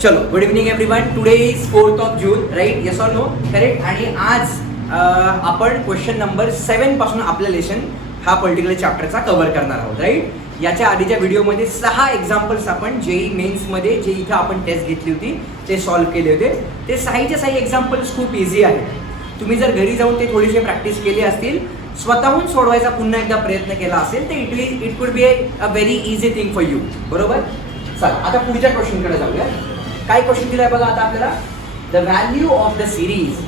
चलो, good evening everyone. Today is 4th of June, right? Yes or no? Correct. आणि आज आपण question number 7 पासून आपलं लेसन हा पर्टिक्युलर चॅप्टरचा कव्हर करणार आहोत, राईट? याच्या आधीच्या व्हिडिओमध्ये 6 एक्झाम्पल्स आपण जेई मेन्समध्ये जे इथं आपण टेस्ट घेतली होती ते सॉल्व्ह केले होते. ते 6चे एक्झाम्पल्स खूप इझी आहेत. तुम्ही जर घरी जाऊन ते थोडीशी प्रॅक्टिस केली असतील, स्वतःहून सोडवायचा पुन्हा एकदा प्रयत्न केला असेल तर it could be a very easy thing for you. बरोबर? चला आता पुढच्या क्वेश्चनकडे जाऊया. काय क्वेश्चन दिलाय बघा आता आपल्याला. The value of the series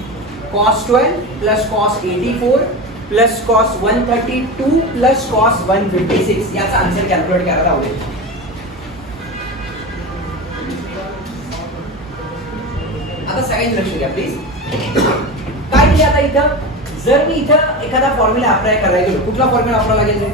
cos 12 plus cos 84 plus cos 132 plus cos 156 याचा आन्सर कॅल्क्युलेट करायला आवडेल. आता सगळ्यांनी लक्ष द्या प्लीज. काय दिले आता इथं? जर मी इथं एखादा फॉर्म्युला अप्लाय करायला गेलो, कुठला फॉर्म्युला वापरावा लागेल रे?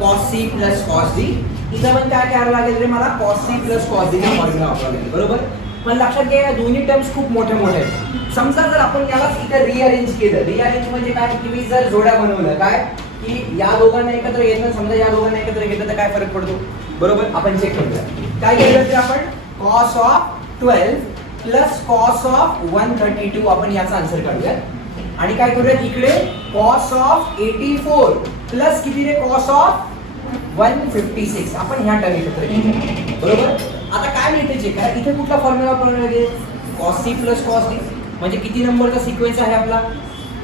cos c plus cos d. इथं पण काय करावं लागेल रे मला? cos c plus cos d चा फॉर्म्युला वापरावा लागेल. बरोबर? पण लक्षात घ्या या दोन्ही टर्म्स खूप मोठ्या मोठ्या आहेत. समजा जर आपण याला इथं रिअरेंज केलं, रिअरेंज म्हणजे काय की मी जर जोड्या बनवलं, काय की या दोघांना एकत्र घेतलं, समजा या दोघांना एकत्र घेतलं तर काय फरक पडतो? बरोबर? आपण चेक करूया. काय केलं तर आपण cos of 12 plus cos of 132 आपण याचा आन्सर काढूया. आणि काय करूया इकडे cos ऑफ 84 प्लस किती रे? cos ऑफ 156 आपण ह्या टर्म एकत्र घेऊया. बरोबर? आता काय मिळते चेक करा. इथे कुठला फॉर्म्युला वापरावा लागेल? cos c plus cos d. म्हणजे किती नंबरचा सिक्वेन्स आहे आपला?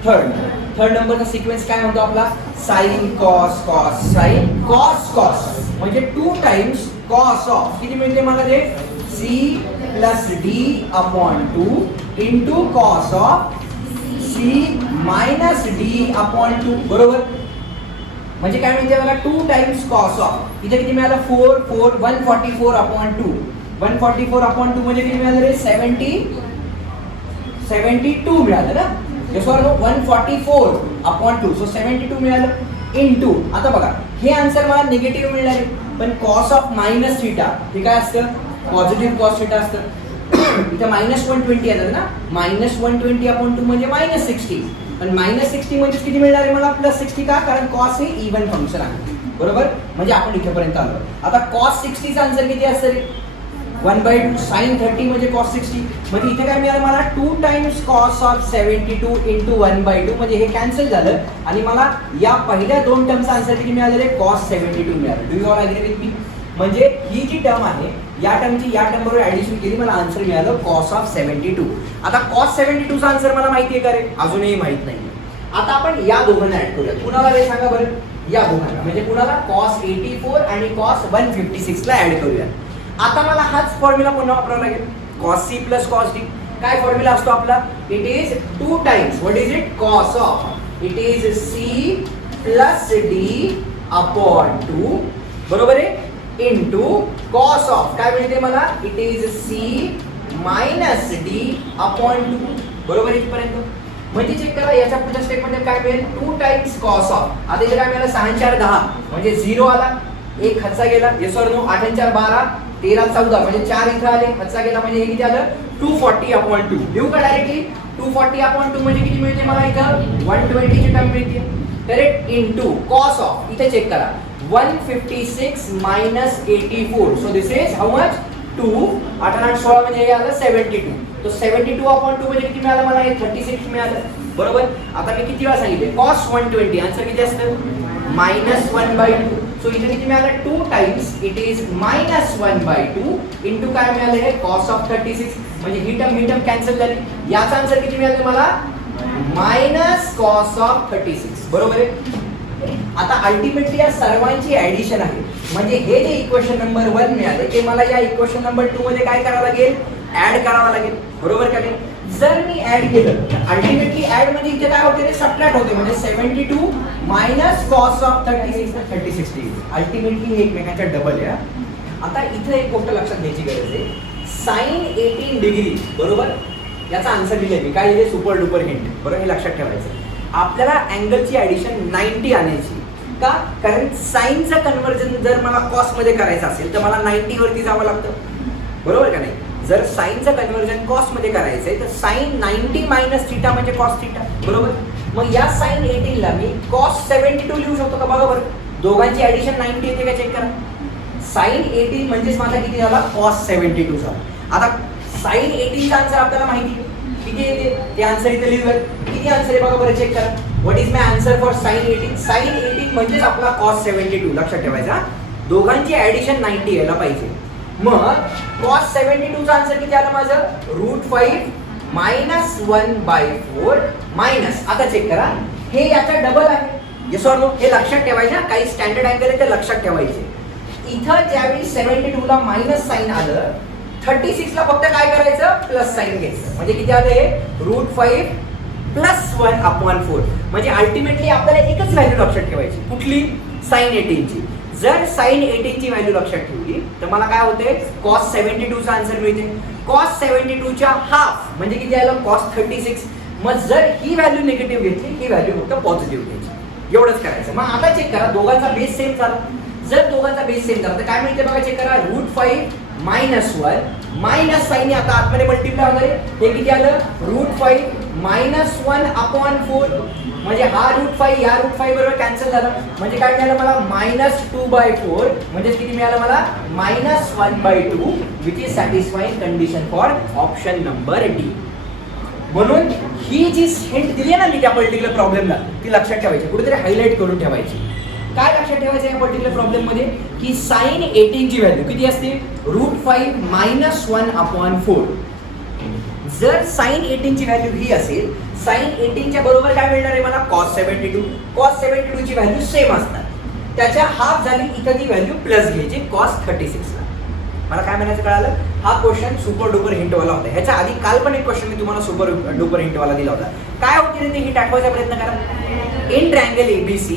थर्ड नंबरचा सिक्वेन्स काय म्हणतो आपला? sin cos cos sin cos cos म्हणजे 2 टाइम्स cos ऑफ किती मिळते मला ते? c plus d upon 2 into cos of c minus d upon 2. बरोबर? म्हणजे काय म्हणजे मला 2 टाइम्स cos ऑफ इथे किती मिळालं? 144 अपॉन 2. 144 अपॉन 2 म्हणजे किती मिळालं रे? 72 मिळालं ना? Yes or no? 144 upon 2 so 72 मिळालं इनटू. आता बघा हे आन्सर मला निगेटिव्ह मिळणार आहे, पण cos ऑफ मायनस थीटा हे काय असतं? पॉझिटिव्ह cos थीटा असतं. इथे -120 येतात ना? -120 अपॉन 2 म्हणजे -60. पण -60 म्हणजे किती मिळणार आहे मला? +60 का? कारण cos हे इव्हन फंक्शन आहे. बरोबर? म्हणजे आपण इथेपर्यंत आलो. आता cos 60 चा आन्सर किती असतं रे? 1/2 sin 30 म्हणजे cos 60. म्हणजे इथे काय मिळालं मला? 2 टाइम्स cos ऑफ 72 इंटू 1/2 म्हणजे हे कॅन्सल झालं आणि मला या पहिल्या 2 टर्मचा आन्सर किती मिळालं रे? cos 72 मिळालं. Do you all agree with me? म्हणजे ही जी टर्म आहे या टर्मची या टर्म बरोबर ऍडिशन केली, मला आन्सर मिळालं cos ऑफ 72. आता cos 72 चा आन्सर मला माहिती आहे का रे? अजूनही माहित नाही. आता आपण या दोघांना ऍड करूया. कुणाला रे सांगा बरं? या दोघांना म्हणजे कुणाला? cos 84 आणि cos 156 ला ऍड करूया. आता मला हाच फॉर्म्युला पुन्हा वापरावा लागेल. cos c plus cos d. काय फॉर्म्युला असतो आपला? It is 2 times what is it? cos of it is c plus d upon 2. बरोबर आहे? इनटू cos ऑफ काय मिळते मला? It is c minus d upon 2. बरोबर इथपर्यंत? म्हणजे चेक करा याच्या पुढच्या स्टेप मध्ये काय मिळेल? 2 टाइम्स cos ऑफ. आता इथे काय मिळालं? 6 4 10 म्हणजे 0 आला. 1 हातचा गेला. Yes or no? 8 4 12 13 14 म्हणजे 4 इथं आले. हातचा गेला म्हणजे हे किती आलं? 240 अपॉन 2. लिहू का डायरेक्टली? 240 अपॉन 2 म्हणजे किती मिळते मला इथं? 120 ची टर्म मिळते. करेक्ट? इनटू cos ऑफ इथे चेक करा 156 minus 84. So this is how much? 2. 8 8 16 म्हणजे हे आलं 72. तो 72 अपॉन 2 म्हणजे किती मिळालं मला? हे 36 मिळालं. बरोबर? आता मी किती वेळा सांगितले? cos 120 आन्सर किती असतं? -1/2. सो इथे किती मिळालं? 2 टाइम्स इट इज -1/2 इंटू काय मिळालं? हे cos ऑफ 36 म्हणजे ही टर्म कॅन्सल झाली. याचा आन्सर किती मिळालं मला? -cos of 36. बरोबर आहे? आता अल्टिमेटली या सर्वांची ऍडिशन आहे. म्हणजे हे जे इक्वेशन नंबर 1 मिळाले ते मला या इक्वेशन नंबर 2 मध्ये काय करावं लागेल? ऍड करावं लागेल. बरोबर का नाही? जर मी ऍड केलं अल्टिमेटली ऍड म्हणजे इथे काय होते रे? सबट्रॅक्ट होते. म्हणजे 72 मायनस cos ऑफ 36 36 अल्टिमेटली हे एकमेकांच्या डबल आहे. आता इथे एक गोष्ट लक्षात घ्यायची गरज आहे. sin 18 डिग्री बरोबर याचा आन्सर दिले मी. काय दिले? Super duper hint. बरोबर? हे लक्षात ठेवायचं. आपल्याला अँगलची ऍडिशन 90 आणायची. का? कारण साइनचं कन्व्हर्जन जर मला कॉस मध्ये करायचं असेल तर मला 90 वरती जावं लागतं. बरोबर का नाही? जर साइनचं कन्व्हर्जन कॉस मध्ये करायचंय तर साइन 90 मायनस थीटा म्हणजे कॉस थीटा. बरोबर? मग या साइन 18 ला मी cos 72 लिहू शकतो का? बघा बरं. दोघांची ऍडिशन 90 येते का चेक करा. साइन 18 म्हणजेच माझा किती झाला? cos 72 झाला. आता साइन 18चा आन्सर आपल्याला माहिती आहे किती येते, ते आन्सर इथे लिहूया. किती आन्सर आहे बघा बरं, चेक करा. What is my answer for sine 18? Sine 18 म्हणजेच आपला cos 72. लक्षात ठेवायचा, दोघांची ऍडिशन 90 यायला पाहिजे. मग cos 72चा आन्सर किती आलं माझं, √5 मायनस 1/4 मायनस, आता चेक करा, हे याचा डबल आहे. Yes or no? हे लक्षात ठेवायचं, काही स्टँडर्ड अँगल आहे ते लक्षात ठेवायचे. इथं ज्यावेळी 72 ला मायनस साइन आलं, 36 ला फक्त काय करायचं, प्लस साइन घ्यायचं. म्हणजे किती आलं हे, √5 प्लस 1/4. म्हणजे अल्टिमेटली आपल्याला एकच व्हॅल्यू लक्षात ठेवायची, कुठली, साइन 18 ची. जर साइन 18 ची व्हॅल्यू लक्षात ठेवली तर मला काय होते, cos 72 चा आन्सर मिळते. cos 72 च्या हाफ म्हणजे किती आलं, cos 36. मग जर ही व्हॅल्यू निगेटिव्ह घेतली, ही व्हॅल्यू फक्त पॉझिटिव्ह घ्यायची. एवढंच करायचं. मग आता चेक करा, दोघांचा बेस सेम झाला. जर दोघांचा बेस सेम झाला तर काय मिळते बघा, चेक करा, √5 मायनस 1 मायनस साइन आता आतमध्ये मल्टिप्लाय होणार आहे. हे किती आलं, √5 मायनस 1/4. म्हणजे हा √5 या √5 बरोबर कॅन्सल झाला. म्हणजे काय मिळालं मला, -2/4. म्हणजे किती मिळालं मला, -1/2, which is satisfying condition for option number D. म्हणून ही जी हिंट दिली ना मी त्या पर्टिक्युलर प्रॉब्लेमला, ती लक्षात ठेवायची, कुठेतरी हायलाइट करून ठेवायची. काय लक्षात ठेवायचं या पर्टिक्युलर प्रॉब्लेम मध्ये, की साइन 18 ची व्हॅल्यू किती असते, √5 मायनस 1/4. जर साइन 18 ची व्हॅल्यू ही असेल, साइन 18 च्या बरोबर काय मिळणार आहे मला, cos 72. cos 72 ची व्हॅल्यू सेम असणार, त्याच्या हाफ झाली, इथं ती व्हॅल्यू प्लस घ्यायची cos 36 ला. मला काय म्हणायचं कळालं, हा क्वेश्चन सुपर डुपर हिंटवाला होता. ह्याच्या आधी काल पण एक क्वेश्चन मी तुम्हाला सुपर डुपर हिंटवाला दिला होता. काय होती रे, हिंट आठवायचा प्रयत्न करा. In triangle ABC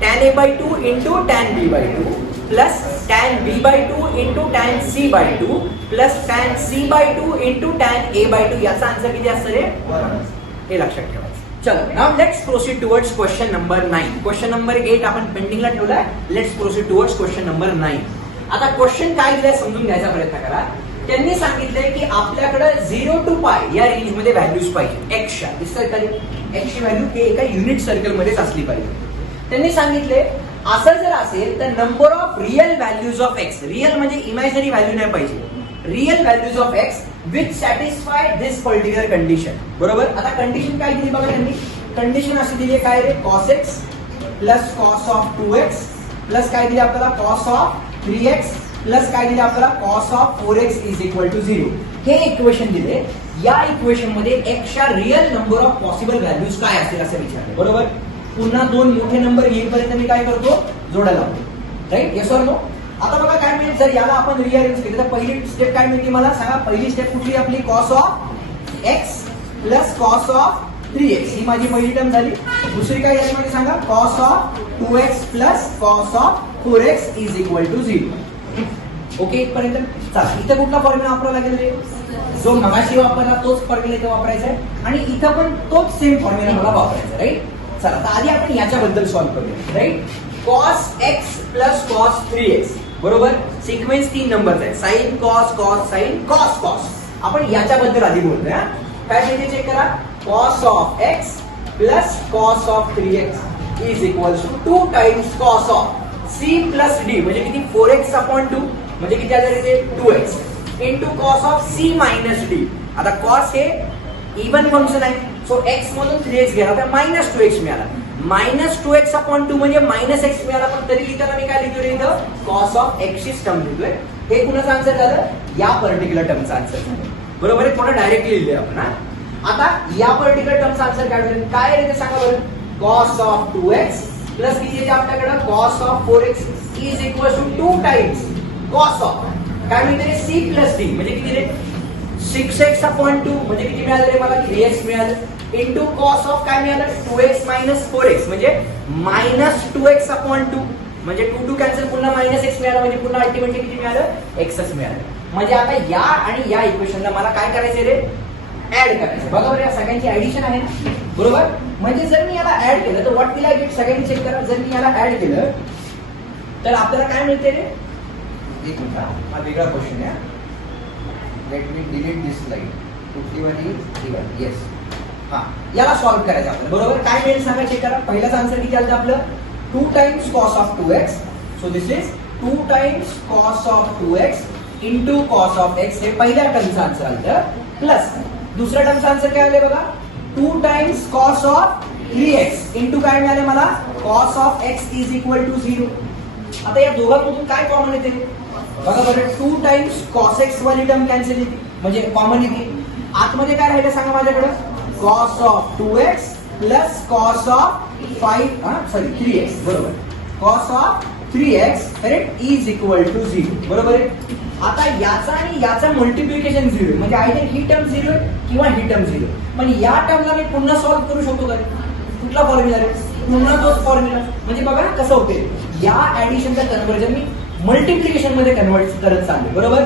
tan A/2 into tan B/2 plus tan B/2 into tan C/2 plus tan C/2 into tan A/2, याचा आन्सर किती असतं रे, हे लक्षात ठेवायचं. चलो, now let's proceed towards question number 9. Question number 8 आपण पेंडिंगला ठेवलाय. Let's proceed towards question number 9. आता क्वेश्चन काय दिलाय समजून घ्यायचा प्रयत्न करा. त्यांनी सांगितलंय की आपल्याकडे 0 to π या रेंज मध्ये व्हॅल्यूज पाहिजे. एक्सच्या दिसतंय का, एक्सची व्हॅल्यू हे एका युनिट सर्कल मध्येच असली पाहिजे. त्यांनी सांगितले असं जर असेल तर number of real values of x, real म्हणजे इमॅजिनरी व्हॅल्यू नाही पाहिजे, real values of x which satisfy this particular condition. बरोबर. आता कंडिशन काय दिली बघा त्यांनी, कंडिशन अशी दिली काय रे, cos x plus cos of 2x plus काय दिली आपल्याला, cos ऑफ 3x प्लस काय दिले आपल्याला, cos of 4x is equal to 0. हे इक्वेशन दिले. या इक्वेशन मध्ये एक्सच्या real number of possible values काय असतील असं विचारले. बरोबर. पुन्हा दोन मोठे नंबर येईपर्यंत मी काय करतो, जोडायला लावतो. Right, yes or no? आता बघा काय मिळेल, जर याला आपण रिअरेंज केलं तर पहिली स्टेप काय मिळते मला सांगा. पहिली स्टेप कुठली आपली, cos of x plus cos of 3x, ही माझी पहिली टर्म झाली. दुसरी काय याच्यामध्ये सांगा, cos of 2x plus cos of 4x is equal to 0. Okay, इथपर्यंत चला. इथं कुठला फॉर्म्युला वापरावा लागेल, जो मगाशी वापरला तोच फॉर्म्युला इथे वापरायचा आहे आणि इथं पण तोच सेम फॉर्म्युला मला वापरायचा. राईट. चला, तर आधी आपण याच्याबद्दल सॉल्व्ह करूया. Right. cos x plus cos 3x बरोबर. सिक्वेन्स 3 नंबरचा आहे, sine cos cos sine cos cos. आपण याच्याबद्दल आधी बोलतोय. काय ते चेक करा, cos of x plus cos of 3x is equal to 2 times cos of c plus d म्हणजे किती, 4x/2 म्हणजे किती आलं ते 2x into cos of c minus d. आता cos हे इवन फंक्शन आहे, सो x मधून 3x गेला तर -2x मिळाला. -2x/2 म्हणजे -x मिळाला. पण तरी लिहिताना मी काय लिहितोय इथं, cos ऑफ x ची टर्म लिहितोय. हे कुणाचं आन्सर झालं, या पर्टिक्युलर टर्मचं आन्सर झालं. बरोबर आहे, थोडं डायरेक्टली लिहिलंय आपण. आता या पर्टिक्युलर टर्मचं आन्सर काय आहे ते सांगा बरं. cos ऑफ 2x प्लस किती येते आपल्याकडे, cos of 4x is equal to 2 times cos of काय मिळते, c प्लस d म्हणजे किती रे, 6x/2 म्हणजे किती मिळालं रे मला, 3x मिळालं इंटू cos ऑफ काय मिळालं, 2x मायनस 4x म्हणजे -2x/2 म्हणजे 2 कॅन्सल, पुन्हा -x मिळालं म्हणजे पुन्हा अल्टिमेटली किती मिळालं, xच मिळालं. म्हणजे आता या आणि या इक्वेशनला मला काय करायचं रे, ऍड करायचं. बरोबर, या सगळ्यांची ऍडिशन आहे ना. बरोबर. म्हणजे जर मी याला ऍड केलं तर व्हॉट विल आय गेट, सगळ्यांनी चेक करा. जर मी याला ऍड केलं तर आपल्याला काय मिळते रे, एक मिनिट, हा वेगळा क्वेश्चन आहे. लेट मी डिलीट दिस स्लाइड. कुठली वाली, येस. हा, याला सॉल्व्ह करायचं आपल्याला. बरोबर. काय मिळेल सांगा, चेक करा. पहिलाच आन्सर किती आलं आपलं, 2 times cos of 2x. So this is 2 times cos of 2x into cos of x हे पहिल्या टर्मचं आन्सर आलं, प्लस दुसऱ्या टर्मचं आन्सर काय आले बघा, 2 times cos of 3x into काय मिळाले मला, cos of X is equal to 0. आता या दोघांमधून काय कॉमन येते बघा बरं, 2 टाइम्स कॉस एक्स वाली टर्म कॅन्सल येते म्हणजे कॉमन येते. आतमध्ये काय राहिलं सांगा माझ्याकडे, cos of 2x plus cos of 3x बरोबर, cos of 3x correct is equal to 0 बरोबर आहे. आता याचा आणि याचा मल्टिप्लिकेशन 0 म्हणजे आयदर ही टर्म 0 किंवा ही टर्म 0. पण या टर्मला मी पुन्हा सॉल्व्ह करू शकतो का, कुठला फॉर्म्युला आहे, पुन्हा तोच फॉर्म्युला. म्हणजे बघा कसं होते, या ऍडिशनचं कन्व्हर्जन मी मल्टिप्लिकेशन मध्ये कन्वर्ट करत चाललो बरोबर.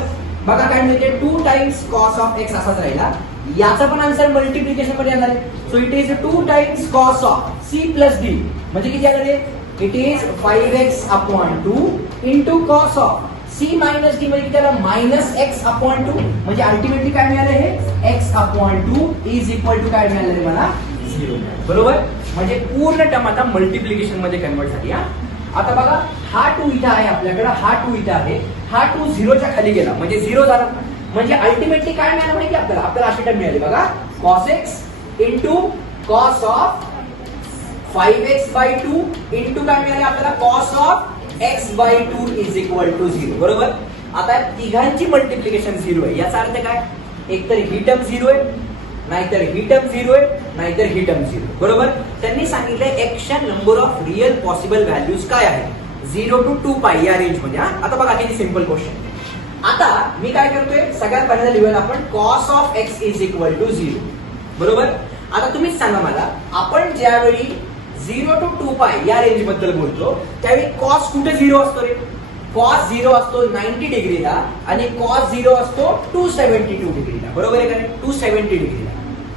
बघा काय मिळते, 2 टाइम्स कॉस ऑफ एक्स असाच राहिला, याचा पण आन्सर मल्टिप्लिकेशन मध्ये येणार आहे. So it is 2 times cos of C plus D म्हणजे किती येणार आहे, it is 5x/2 into cos of C minus D म्हणजे त्याला -x/2 म्हणजे अल्टिमेटली काय मिळालं हे x/2 इज इक्वल टू काय मिळालं मला 0 बरोबर. म्हणजे पूर्ण टर्म आता मल्टिप्लिकेशन मध्ये कन्वर्ट झाली. आता बघा हा 2 इथं आहे आपल्याकडे, हा 2 इथं आहे, हा 2 0च्या खाली गेला म्हणजे 0 झाला. म्हणजे अल्टिमेटली काय मिळालं माहिती आपल्याला अशी टर्म मिळाली बघा, cos x into cos of 5x/2 into काय मिळाले आपल्याला, cos of x/2 is equal to 0 बरोबर. आता तिघांची मल्टिप्लिकेशन 0 आहे, याचा अर्थ काय, एकतर ही टर्म 0 आहे, नाहीतर ही टर्म 0 आहे, नाहीतर ही टर्म 0 बरोबर. त्यांनी सांगितलंय एक्सच्या number of real possible values काय आहे, 0 to 2π या रेंज मध्ये. आता बघा किती सिंपल क्वेश्चन. आता मी काय करतोय, सगळ्यात पहिल्यांदा लिहूया आपण cos of x is equal to 0 बरोबर. आता तुम्हीच सांगा मला, आपण ज्यावेळी 0 to 2π या रेंज बद्दल बोलतो त्यावेळी cos कुठे 0 असतो रे, cos 0 असतो 90 डिग्रीला आणि cos 0 असतो 272 डिग्रीला बरोबर आहे का, 270 डिग्रीला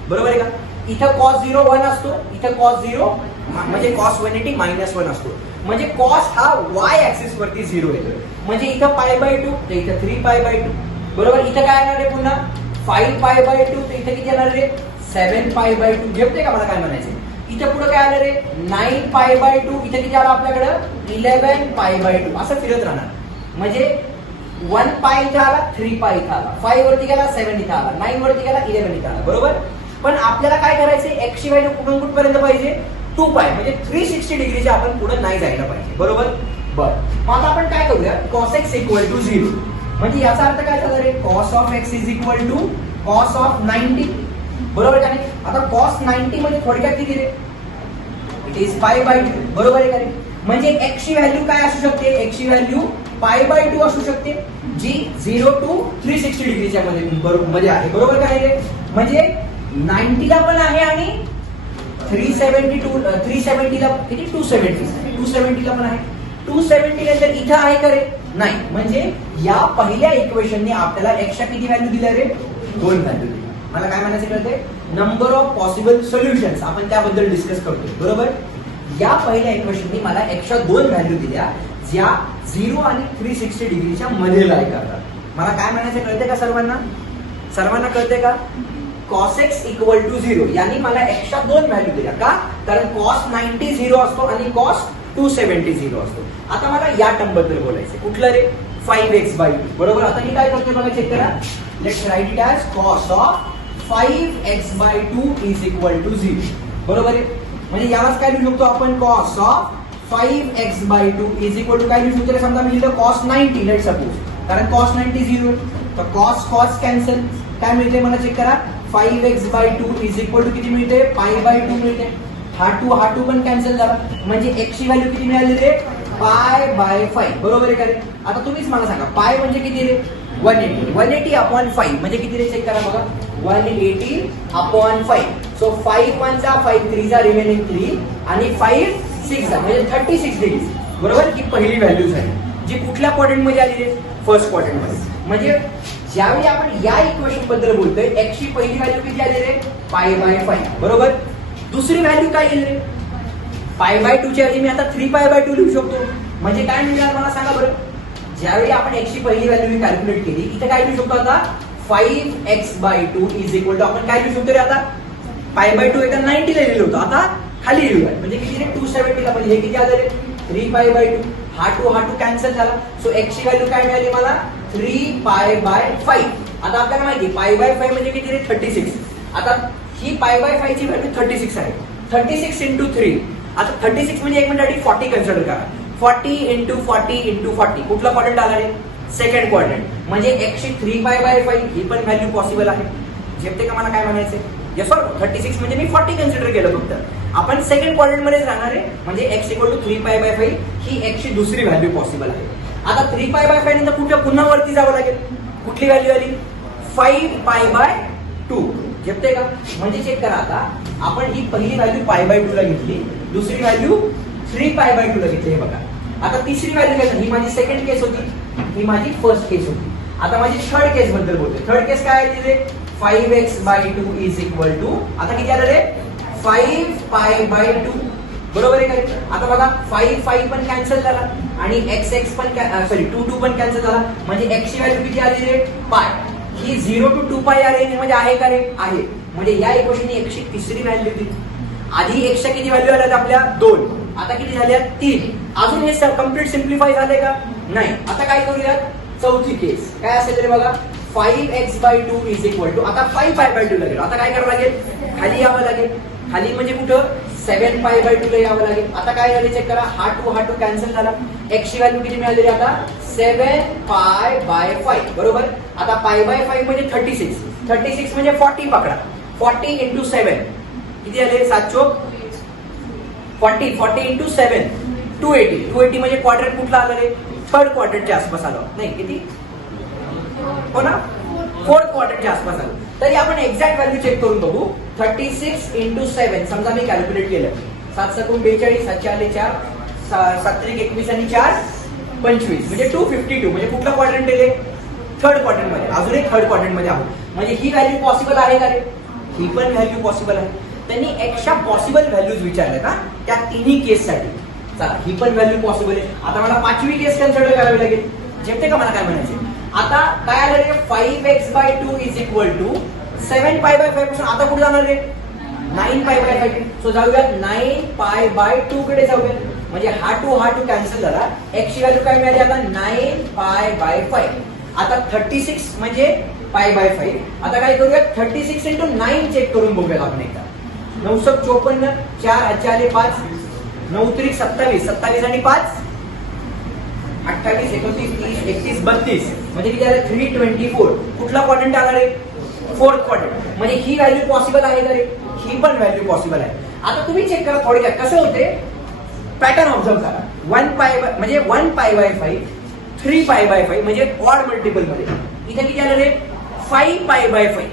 बरोबर आहे का. इथं cos 0 1 असतो, इथं cos 0 म्हणजे cos 180 -1 असतो. म्हणजे cos हा y ऍक्सिस वरती 0 येतो. म्हणजे इथं π/2 तर इथं 3π/2 बरोबर. इथं काय येणार आहे पुन्हा 5π/2 तर इथं किती येणार आहे 7π/2. जेवते का मला काय म्हणायचं. इथं पुढे काय आलं रे 9π/2, इथं किती आलं आपल्याकडं 11π/2 असं फिरत राहणार. म्हणजे 1π इथं आला, 3π इथं आला, 5 वरती गेला 7 इथं आला, 9 वरती गेला 11 इथं आला बरोबर. पण आपल्याला काय करायचंय, x ची व्हॅल्यू कुठून कुठपर्यंत पाहिजे 2π म्हणजे 360 डिग्रीच्या आपण पुढे नाही जायला पाहिजे बरोबर. बरं मग आता आपण काय करूया, cos x इक्वल टू 0 म्हणजे याचा अर्थ काय झाला रे, cos of x is equal to cos of 90 बरोबर का नाही. आता cos 90 मध्ये थोडक्यात किती रे, इट इज π/2 बरोबर आहे का नाही. म्हणजे x ची व्हॅल्यू काय असू शकते, x ची व्हॅल्यू π/2 असू शकते जी 0 to 360 डिग्रीच्या मध्ये आहे बरोबर का नाही. म्हणजे 90 ला पण आहे आणि 370 ला किती 270 ला पण आहे. 270 नंतर इथं आहे का रे, नाही. म्हणजे या पहिल्या इक्वेशनने आपल्याला x च्या किती व्हॅल्यू दिल्या रे, 2 व्हॅल्यू दिल्या. मला काय म्हणायचं कळते, नंबर ऑफ पॉसिबल सोल्युशन्स आपण त्याबद्दल डिस्कस करतोय बरोबर. या पहिल्या इक्वेशनने मला x च्या 2 व्हॅल्यू दिल्या ज्या 0 आणि 360 डिग्रीच्या मध्ये लाई करतात. मला काय म्हणायचं कळते का सर्वांना कळते का. cos x इक्वल टू 0 यांनी मला x च्या 2 व्हॅल्यू दिल्या का, कारण cos 90 0 असतो आणि cos 270 0 असतो. आता मला या टर्म बद्दल बोलायचं, कुठलं रे 5x/2 बरोबर. आता मी काय करतोय बघा, चेक करा. Let's write it as cos of 5x/2 is equal to 0 बरोबर आहे. म्हणजे यालाच काय लिहू शकतो आपण, cos of 5x/2 is equal to काय लिहू शकतो, समजा मी लिहिलं cos 90 लेट सपोज, कारण cos 90 0 तर cos कॅन्सल, काय मिळते मला चेक करा, 5x/2 इज इक्वल टू किती मिळते π/2 मिळते. हा 2 पण कॅन्सल झाला. म्हणजे x ची व्हॅल्यू किती मिळाली रे π/5 बरोबर आहे का रे. आता तुम्हीच मला सांगा पाय म्हणजे किती रे 180/5 म्हणजे किती रे, चेक करा बघा 180/5. सो 5 1 जा 5 3 जा रिमेनिंग 3 आणि 5 6 जा म्हणजे 36 डिग्री बरोबर. ही पहिली व्हॅल्यू झाली जी कुठल्या क्वाड्रंट मध्ये आली रे, फर्स्ट क्वाड्रंट मध्ये. म्हणजे ज्यावेळी आपण या इक्वेशन बद्दल बोलतोय x ची पहिली व्हॅल्यू किती आली रे π/5 बरोबर. दुसरी व्हॅल्यू काय येईल रे, π/2 च्या ऐवजी मी आता 3π/2 लिहू शकतो. म्हणजे काय मिळणार मला सांगा बरं. ज्यावेळी आपण x ची पहिली व्हॅल्यू मी कॅल्क्युलेट केली, इथे काय लिहू शकतो आता 5x/2 इज इक्वल टू आपण काय लिहू शकतो रे, आता π/2 एकदा 90 ला लिहिलं होतं, आता खाली लिहूया. म्हणजे किती रे 270 ला, म्हणजे हे किती आलं रे 3π/2. हा 2 कॅन्सल झाला. सो x ची व्हॅल्यू काय मिळाली मला 3π/5. आता आपल्याला माहिती π/5 म्हणजे किती रे 36. आता ही π/5 ची व्हॅल्यू 36 आहे. 36 × 3. आता 36 म्हणजे 1 मिनिट आधी 40 कन्सिडर करा. 40 × 40 × 40 कुठला क्वाड्रंट आला रे? Second quadrant. म्हणजे x ची 3π/5 ही पण व्हॅल्यू पॉसिबल आहे. झेपते का मला काय म्हणायचंय? यस ऑर 36 म्हणजे मी 40 कन्सिडर केलं फक्त. आपण सेकंड क्वाड्रंट मध्येच राहणार आहे म्हणजे x = 3π/5 ही x ची दुसरी व्हॅल्यू पॉसिबल आहे. आता 3π/5 नंतर कुठल्या पुन्हा वरती जावं लागेल. कुठली व्हॅल्यू आली? 5π/2. झेपते का? म्हणजे चेक करा आता आपण ही पहिली व्हॅल्यू π/2 ला घेतली, दुसरी व्हॅल्यू 3π/2 ला घेतली. हे बघा आता तिसरी व्हॅल्यू काय? ही माझी सेकंड केस होती, ही माझी फर्स्ट केस होती. आता माझी थर्ड केस बद्दल बोलते. थर्ड केस काय आहे तिथे? 5x/2 = आता किती आलं रे? 5π/2. बरोबर आहे काय? आता बघा 5 पण कॅन्सल झाला आणि x पण 2 पण कॅन्सल झाला. म्हणजे x ची व्हॅल्यू किती आली रे? पाय. ही 0 to 2π या रेंज मध्ये आहे का रे? आहे. म्हणजे या इक्वेशनने x ची तिसरी व्हॅल्यू दिली. आधी x च्या किती व्हॅल्यू आल्या आपल्या? 2. आता किती झाल्या? 3. अजून हे कम्प्लीट सिम्प्लिफाय झाले का? नाही. आता काय करूयात? चौथी केस काय असेल रे बघा? 5x/2 = आता 5π/2 लागेल. आता काय करावं लागेल? खाली यावं लागेल. खाली म्हणजे कुठं? 7π/2 ला यावं लागेल. आता काय झाले चेक करा. हा 2 कॅन्सल झाला. x ची व्हॅल्यू किती मिळाली आता? 7π/5. बरोबर. आता π/5 म्हणजे 36. 36 म्हणजे 40 पकडा. 40 × 7 किती आले? 7 चोक 40. 40 × 7 280. 280 म्हणजे क्वाड्रंट कुठला आला रे? थर्ड क्वाड्रंटच्या आसपास आलो. नाही किती? हो ना? फोर्थ क्वाड्रंटच्या आसपास आलो. तरी आपण एक्झॅक्ट व्हॅल्यू चेक करून बघू. 36 × 7 समजा मी कॅल्क्युलेट केलं. 7 × 42 7 4 4 7 21 आणि 4 25 म्हणजे 252. म्हणजे कुठला क्वाड्रंट आहे? थर्ड क्वाड्रंट मध्ये. अजून एक थर्ड क्वाड्रंट मध्ये आहोत. म्हणजे ही व्हॅल्यू पॉसिबल आहे का रे? ही पण व्हॅल्यू पॉसिबल आहे. त्यांनी एक्सच्या पॉसिबल व्हॅल्यूज विचारल्या ना त्या तिन्ही केससाठी. चला ही पण व्हॅल्यू पॉसिबल आहे. आता मला पाचवी केस कन्सिडर करावी लागेल. झेपते का मला काय म्हणायचे? आता काय आलं रे? 5x/2 = 7π/5 पासून आता कुठे जाणार रे? 9π/5. सो जाऊयात 9π/2 कडे जाऊयात. म्हणजे हा 2 कॅन्सल झाला. x ची व्हॅल्यू काय मिळाली आता? 9π/5. आता 36 म्हणजे π/5. आता काय करूयात? 36 × 9 चेक करून बघूयात आपण एकदा. 9 × 54 4 8 आले 5 9 × 3 27 27 आणि 5 28 29 30 31 32 म्हणजे किती आले? 324. कुठला क्वाड्रंट आला रे? Fourth quadrant. म्हणजे ही व्हॅल्यू पॉसिबल आहे का रे? ही पण व्हॅल्यू पॉसिबल आहे. आता तुम्ही चेक करा थोडक्यात कसं होते. पॅटर्न ऑब्झर्व करा. 1π म्हणजे 1π/5 3π/5 म्हणजे ऑड मल्टिपल मध्ये. इथे किती आलं रे? 5π/5.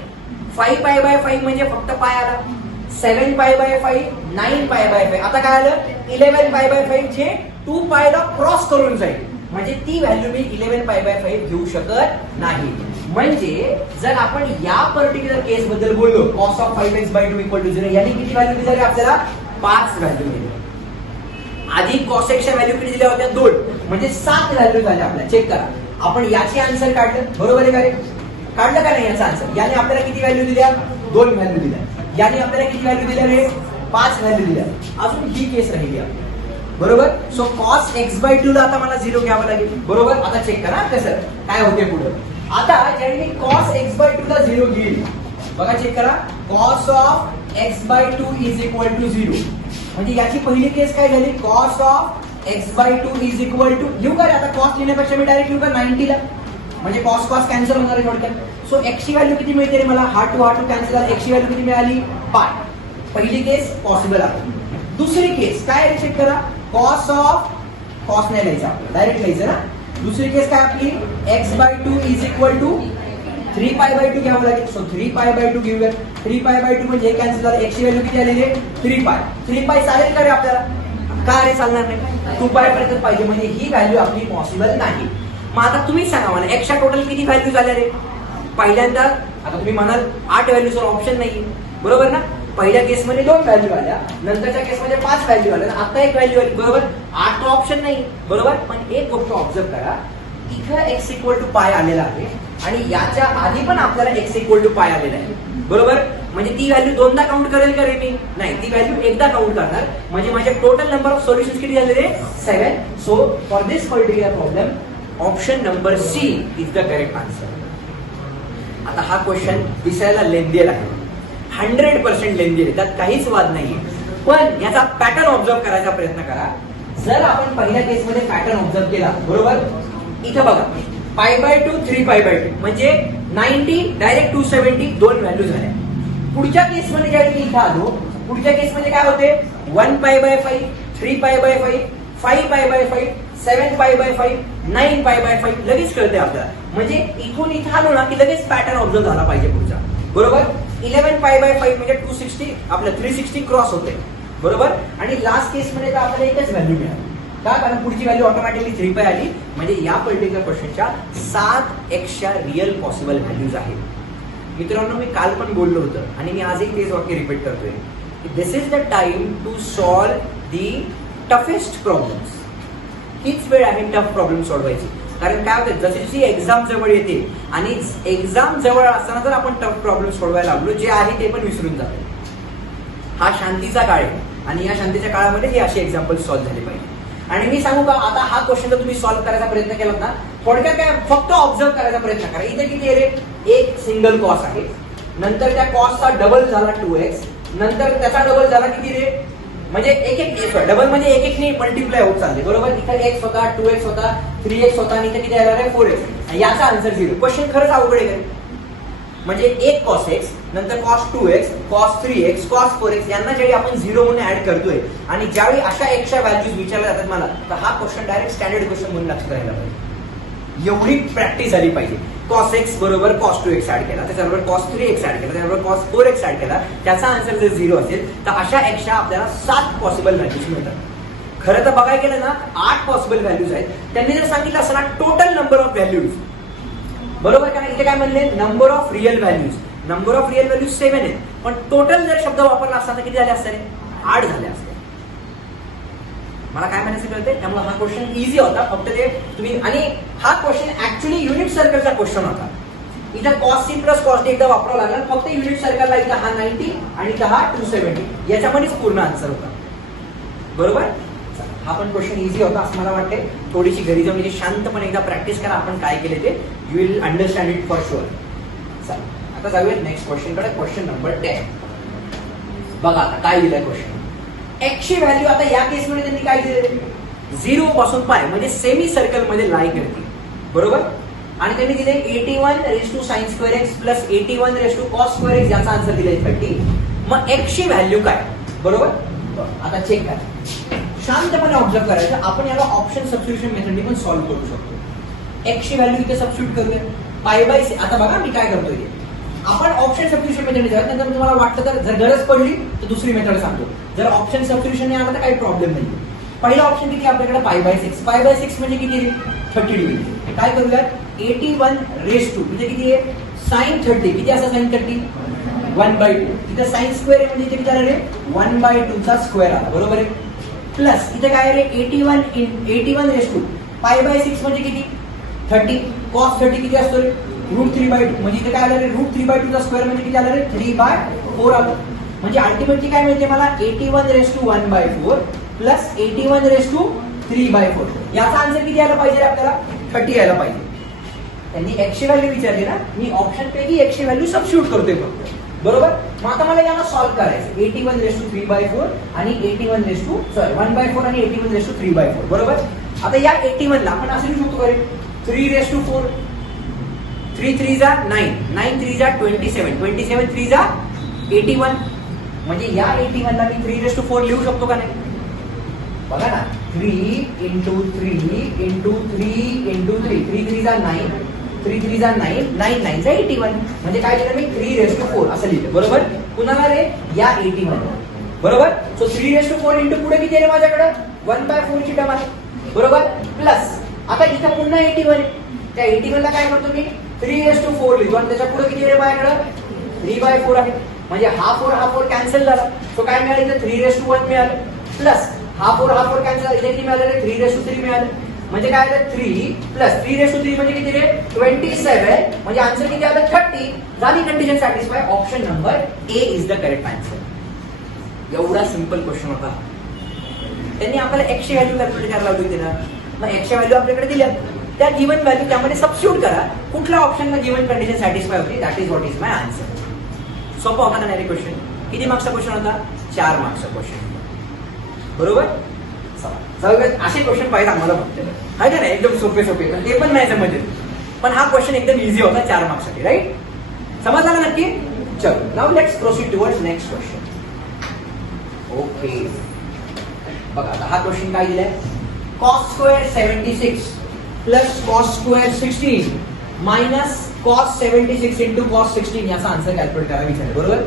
5π/5 म्हणजे फक्त पाय आला. 7π/5 9π/5. आता काय आलं? 11π/5 जे 2π ला क्रॉस करून जाईल. म्हणजे ती व्हॅल्यू मी 11π/5 घेऊ शकत नाही. म्हणजे जर आपण या पर्टिक्युलर केस बद्दल बोललो cos of 5x/2 = 0 यानी किती व्हॅल्यू दिली रे आपल्याला? 5 व्हॅल्यू दिली. आधी cos x च्या व्हॅल्यू किती दिल्या होत्या? 2. म्हणजे 7 व्हॅल्यू झाल्या आपल्या. चेक करा. आपण याचे आन्सर काढलं. बरोबर आहे का रे? काढलं का नाही याचा आन्सर? याने आपल्याला किती व्हॅल्यू दिल्या? 2 व्हॅल्यू दिल्या. याने आपल्याला किती व्हॅल्यू दिल्या रे? 5 व्हॅल्यू दिल्या. अजून ही केस राहिली. बरोबर. सो cos x/2 ला आता मला 0 घ्यावं लागेल. बरोबर. आता चेक करा कसं काय होते पुढे. आता ज्यावेळी मी cos x/2 ला 0 घेईल बघा चेक करा. cos of x/2 = 0. म्हणजे याची पहिली केस काय झाली? cos of x/2 = लिहू का रे? आता cos लिहिण्यापेक्षा मी डायरेक्ट लिहू का 90 ला? म्हणजे cos कॅन्सल होणार आहे थोडक्यात. सो x ची व्हॅल्यू किती मिळते रे मला? हा 2 कॅन्सल झाला. x ची व्हॅल्यू किती मिळाली? पाय. पहिली केस पॉसिबल आहे. दुसरी केस काय आहे चेक करा. cos नाही लिहायचं आपल्याला, डायरेक्ट लिहायचं ना. दुसरी केस काय आपली? x/2 = 3π/2 घ्यावं लागेल. सो 3π/2 घेऊया. 3π/2 म्हणजे कॅन्सल झालं. x ची व्हॅल्यू किती आली रे? 3π. 3π चालेल का रे आपल्याला? काय रे चालणार नाही? 2π पर्यंत पाहिजे. म्हणजे ही व्हॅल्यू आपली पॉसिबल नाही. मग आता तुम्ही सांगा मला x च्या टोटल किती व्हॅल्यू झाल्या रे? पहिल्यांदा आता तुम्ही म्हणाल 8 व्हॅल्यूचा ऑप्शन नाही. बरोबर ना? पहिल्या केसमध्ये 2 व्हॅल्यू आल्या, नंतरच्या केसमध्ये 5 व्हॅल्यू आल्या, आता 1 व्हॅल्यू आली. बरोबर. 8 ऑप्शन नाही. बरोबर. पण एक गोष्ट ऑब्झर्व करा. इथं x = पाय आलेला आहे आणि याच्या आधी पण आपल्याला x = पाय आलेला आहे. बरोबर. म्हणजे ती व्हॅल्यू दोनदा काउंट करेल का रे मी? नाही. ती व्हॅल्यू एकदा काउंट करणार. म्हणजे माझे टोटल नंबर ऑफ सोल्युशन्स किती झाले रे? 7. So for this particular problem option number C is the correct answer. आता हा क्वेश्चन दिसायला लेंदी आहे, 100% लेंदी आहे, त्यात काहीच वाद नाहीये, पण याचा पॅटर्न ऑब्झर्व करायचा प्रयत्न करा. जर आपण पहिल्या केसमध्ये पॅटर्न ऑब्झर्व केला, बरोबर, इथं बघा π/2 3π/2 म्हणजे 90 डायरेक्ट 270 दोन व्हॅल्यू झाल्या. पुढच्या केसमध्ये ज्यावेळी इथं आलो, पुढच्या केसमध्ये काय होते 1π/5 3π/5 5π/5 7π/5 9π/5 लगेच कळते आपल्याला. म्हणजे इथून इथं आलो ना की लगेच पॅटर्न ऑब्झर्व झाला पाहिजे पुढचा, बरोबर. 11π/5 म्हणजे 260 आपलं 360 क्रॉस होते, बरोबर. आणि लास्ट केस मध्ये तर आपल्याला एकच व्हॅल्यू मिळाली का, कारण पुढची व्हॅल्यू ऑटोमॅटिकली 3π आली. म्हणजे या पर्टिक्युलर क्वेश्चनच्या 7x रिअल पॉसिबल व्हॅल्यूज आहेत. मित्रांनो, मी काल पण बोललो होतं आणि मी आजही तेच वाक्य रिपीट करतोय, this is the time to solve the toughest problems. हीच वेळ आहे टफ प्रॉब्लेम सोडवायची. कारण काय होतं, जशी जशी एक्झाम जवळ येते आणि एक्झाम जवळ असताना जर आपण टफ प्रॉब्लेम सोडवायला लागलो, जे आहे ते पण विसरून जातो. हा शांतीचा काळ आहे आणि या शांतीच्या काळामध्ये हे असे एक्झाम्पल सॉल्व्ह झाले पाहिजे. आणि मी सांगू का, आता हा क्वेश्चन जर तुम्ही सॉल्व्ह करायचा प्रयत्न केलात ना, थोडक्यात काय फक्त ऑब्झर्व करायचा प्रयत्न करा. इथे किती आहे रे, एक सिंगल कॉस आहे, नंतर त्या कॉसचा डबल झाला 2x, नंतर त्याचा डबल झाला किती रे, म्हणजे एक डबल म्हणजे एक ने मल्टिप्लाय होत चालते, बरोबर. इथे x होता, 2x होता, 3x होता आणि इथे किती आला रे 4x. याचा आन्सर 0. क्वेश्चन खरंच अवघड आहे. म्हणजे एक cos x, नंतर cos 2x, cos 3x, cos 4x यांना ज्यावेळी आपण 0 म्हणून ऍड करतोय आणि ज्यावेळी अशा एक्सच्या व्हॅल्यूज विचारल्या जातात मला, तर हा क्वेश्चन डायरेक्ट स्टँडर्ड क्वेश्चन म्हणून लक्षात राहिला पाहिजे. एवढी प्रॅक्टिस झाली पाहिजे. cos x बरोबर cos 2x ऍड केला, त्याच्याबरोबर cos 3x ऍड केला, त्याच्याबरोबर cos 4x ऍड केला, त्याचा आन्सर जर 0 असेल तर अशा एक्सच्या आपल्याला 7 पॉसिबल व्हॅल्यूज मिळतात. खरं तर बघायला गेलं ना 8 पॉसिबल व्हॅल्यूज आहेत. त्यांनी जर सांगितलं असं ना टोटल नंबर ऑफ व्हॅल्यूज, बरोबर का. इथे काय म्हणले, number of real values. Number of real values 7 आहेत, पण टोटल जर शब्द वापरला असता तर किती झाले असते, 8 झाले असते. मला काय म्हणायचं कळते. त्यामुळे हा क्वेश्चन इझी होता, फक्त ते तुम्ही, आणि हा क्वेश्चन ऍक्च्युली युनिट सर्कलचा क्वेश्चन होता. इथं cos c plus cos d एकदा वापरावं लागला, फक्त युनिट सर्कलला इथं हा 90 आणि इथं हा 270 याच्यामध्येच पूर्ण आन्सर होता, बरोबर. हा पण क्वेश्चन इझी होता असं मला वाटते. थोडीशी घरी जाऊन म्हणजे शांतपणे एकदा प्रॅक्टिस करा आपण काय केले ते, you will understand it for sure. चला आता जाऊया नेक्स्ट क्वेश्चन कडे. Question number 10. बघा आता काय दिलंय क्वेश्चन. x ची व्हॅल्यू आता या केसमध्ये त्यांनी काय दिले, 0 पासून π म्हणजे सेमी सर्कल मध्ये लाई करते, बरोबर. आणि त्यांनी दिले 81 sin² x plus 81 cos² x, याचा आन्सर दिलाय 30. मग x ची व्हॅल्यू काय, बरोबर. आता चेक करा, शांतपणे ऑब्झर्व करायचं. आपण याला ऑप्शन सबस्टिट्यूशन मेथडने पण सॉल्व्ह करू शकतो. x ची व्हॅल्यू इथे सबस्टिट्यूट करूया π/6. आता बघा मी काय करतोय, आपण ऑप्शन सबस्टिट्यूशन मेथडने जाऊया, नंतर तुम्हाला वाटतं तर जर गरज पडली तर दुसरी मेथड सांगतो. जर ऑप्शन सबस्टिट्यूशन आला तर काही प्रॉब्लेम नाही. पहिला ऑप्शन किती आपल्याकडे π/6. π/6 म्हणजे किती, 30 डिग्री. काय करूया, 81 म्हणजे किती आहे, sin 30. किती असं sin 30, 1/2. इथे sin² आहे म्हणजे इथे किती आलं रे, 1/2 चा स्क्वेअर आला, बरोबर आहे. प्लस इथे काय रे, 81 π/6 म्हणजे किती, 30. cos 30 किती असतो रे, √3/2. म्हणजे इथे काय आलं रे, √3/2 चा स्क्वेअर म्हणजे किती आलं रे, 3/4 आलं. म्हणजे अल्टिमेटली काय मिळते मला, 81 प्लस 81 3/4. याचा आन्सर किती यायला पाहिजे आपल्याला, 30 यायला पाहिजे. त्यांनी x ची व्हॅल्यू विचारली ना, मी ऑप्शन पैकी x ची व्हॅल्यू सबस्टिट्यूट करतोय फक्त, बरोबर. मग आता मला याला सॉल्व्ह करायचं. 81 3/4 आणि 1/4 आणि 81 3/4, बरोबर. आता या 81 ला आपण असं लिहू शकतो का, 3/4, 3 3 जा 9, 9 3 जा 27, 27 3 जा 81. म्हणजे या 81 ला मी 3/4 लिहू शकतो का नाही, बघा ना. 3 × 3 × 3 × 3, 3 3 जा 9, 3 3 जा 9, 9 9 जा 81. म्हणजे काय लिहिलं मी, 3/4 असं लिहिलं, बरोबर. कुणाला रे, या 81, बरोबर. सो 3/4 इंटू पुढे किती आहे माझ्याकडे, 1/4 ची टर्म आहे, बरोबर. प्लस आता इथं पुन्हा 81 आहे, त्या 81 ला काय करतो मी, 3/4 लिहितो आणि त्याच्या पुढे किती आहे माझ्याकडे, 3/4 आहे. म्हणजे हा 4 कॅन्सल झाला. सो काय मिळालं इथे, 3/1 मिळालं. प्लस हा 4 कॅन्सल, इथे किती मिळालं, 3/3 मिळालं. म्हणजे काय आलं, 3 प्लस 3/3 म्हणजे किती रे, 27. म्हणजे आन्सर किती आलं, 30. झाली condition satisfy. Option number A is the correct answer. एवढा सिंपल क्वेश्चन होता. त्यांनी आपल्याला x ची व्हॅल्यू कॅल्क्युलेट करायला लावली होती ना, मग x ची व्हॅल्यू आपल्याकडे दिल्या. त्या गिवन व्हॅल्यू त्यामध्ये सबस्टिट्यूट करा, कुठल्या ऑप्शनला गिवन कंडिशन सॅटिस्फाय होती, that is what is my answer. सोपं होता का नाही क्वेश्चन? किती मार्क्सचा क्वेश्चन होता? 4 मार्क्सचा क्वेश्चन. बरोबर. सगळं असे क्वेश्चन पाहिजे आम्हाला फक्त, आहे का नाही, एकदम सोपे सोपे, पण ते पण नाही समजले. पण हा क्वेश्चन एकदम इझी होता 4 मार्क्ससाठी, राईट? समजला ना नक्की? चलो now let's proceed towards next question. Okay, बघा आता हा क्वेश्चन काय दिलाय? cos square 76 plus cos square 16 minus cos 76 into cos 16 याचा आन्सर कॅल्क्युलेट करा विचार. बरोबर.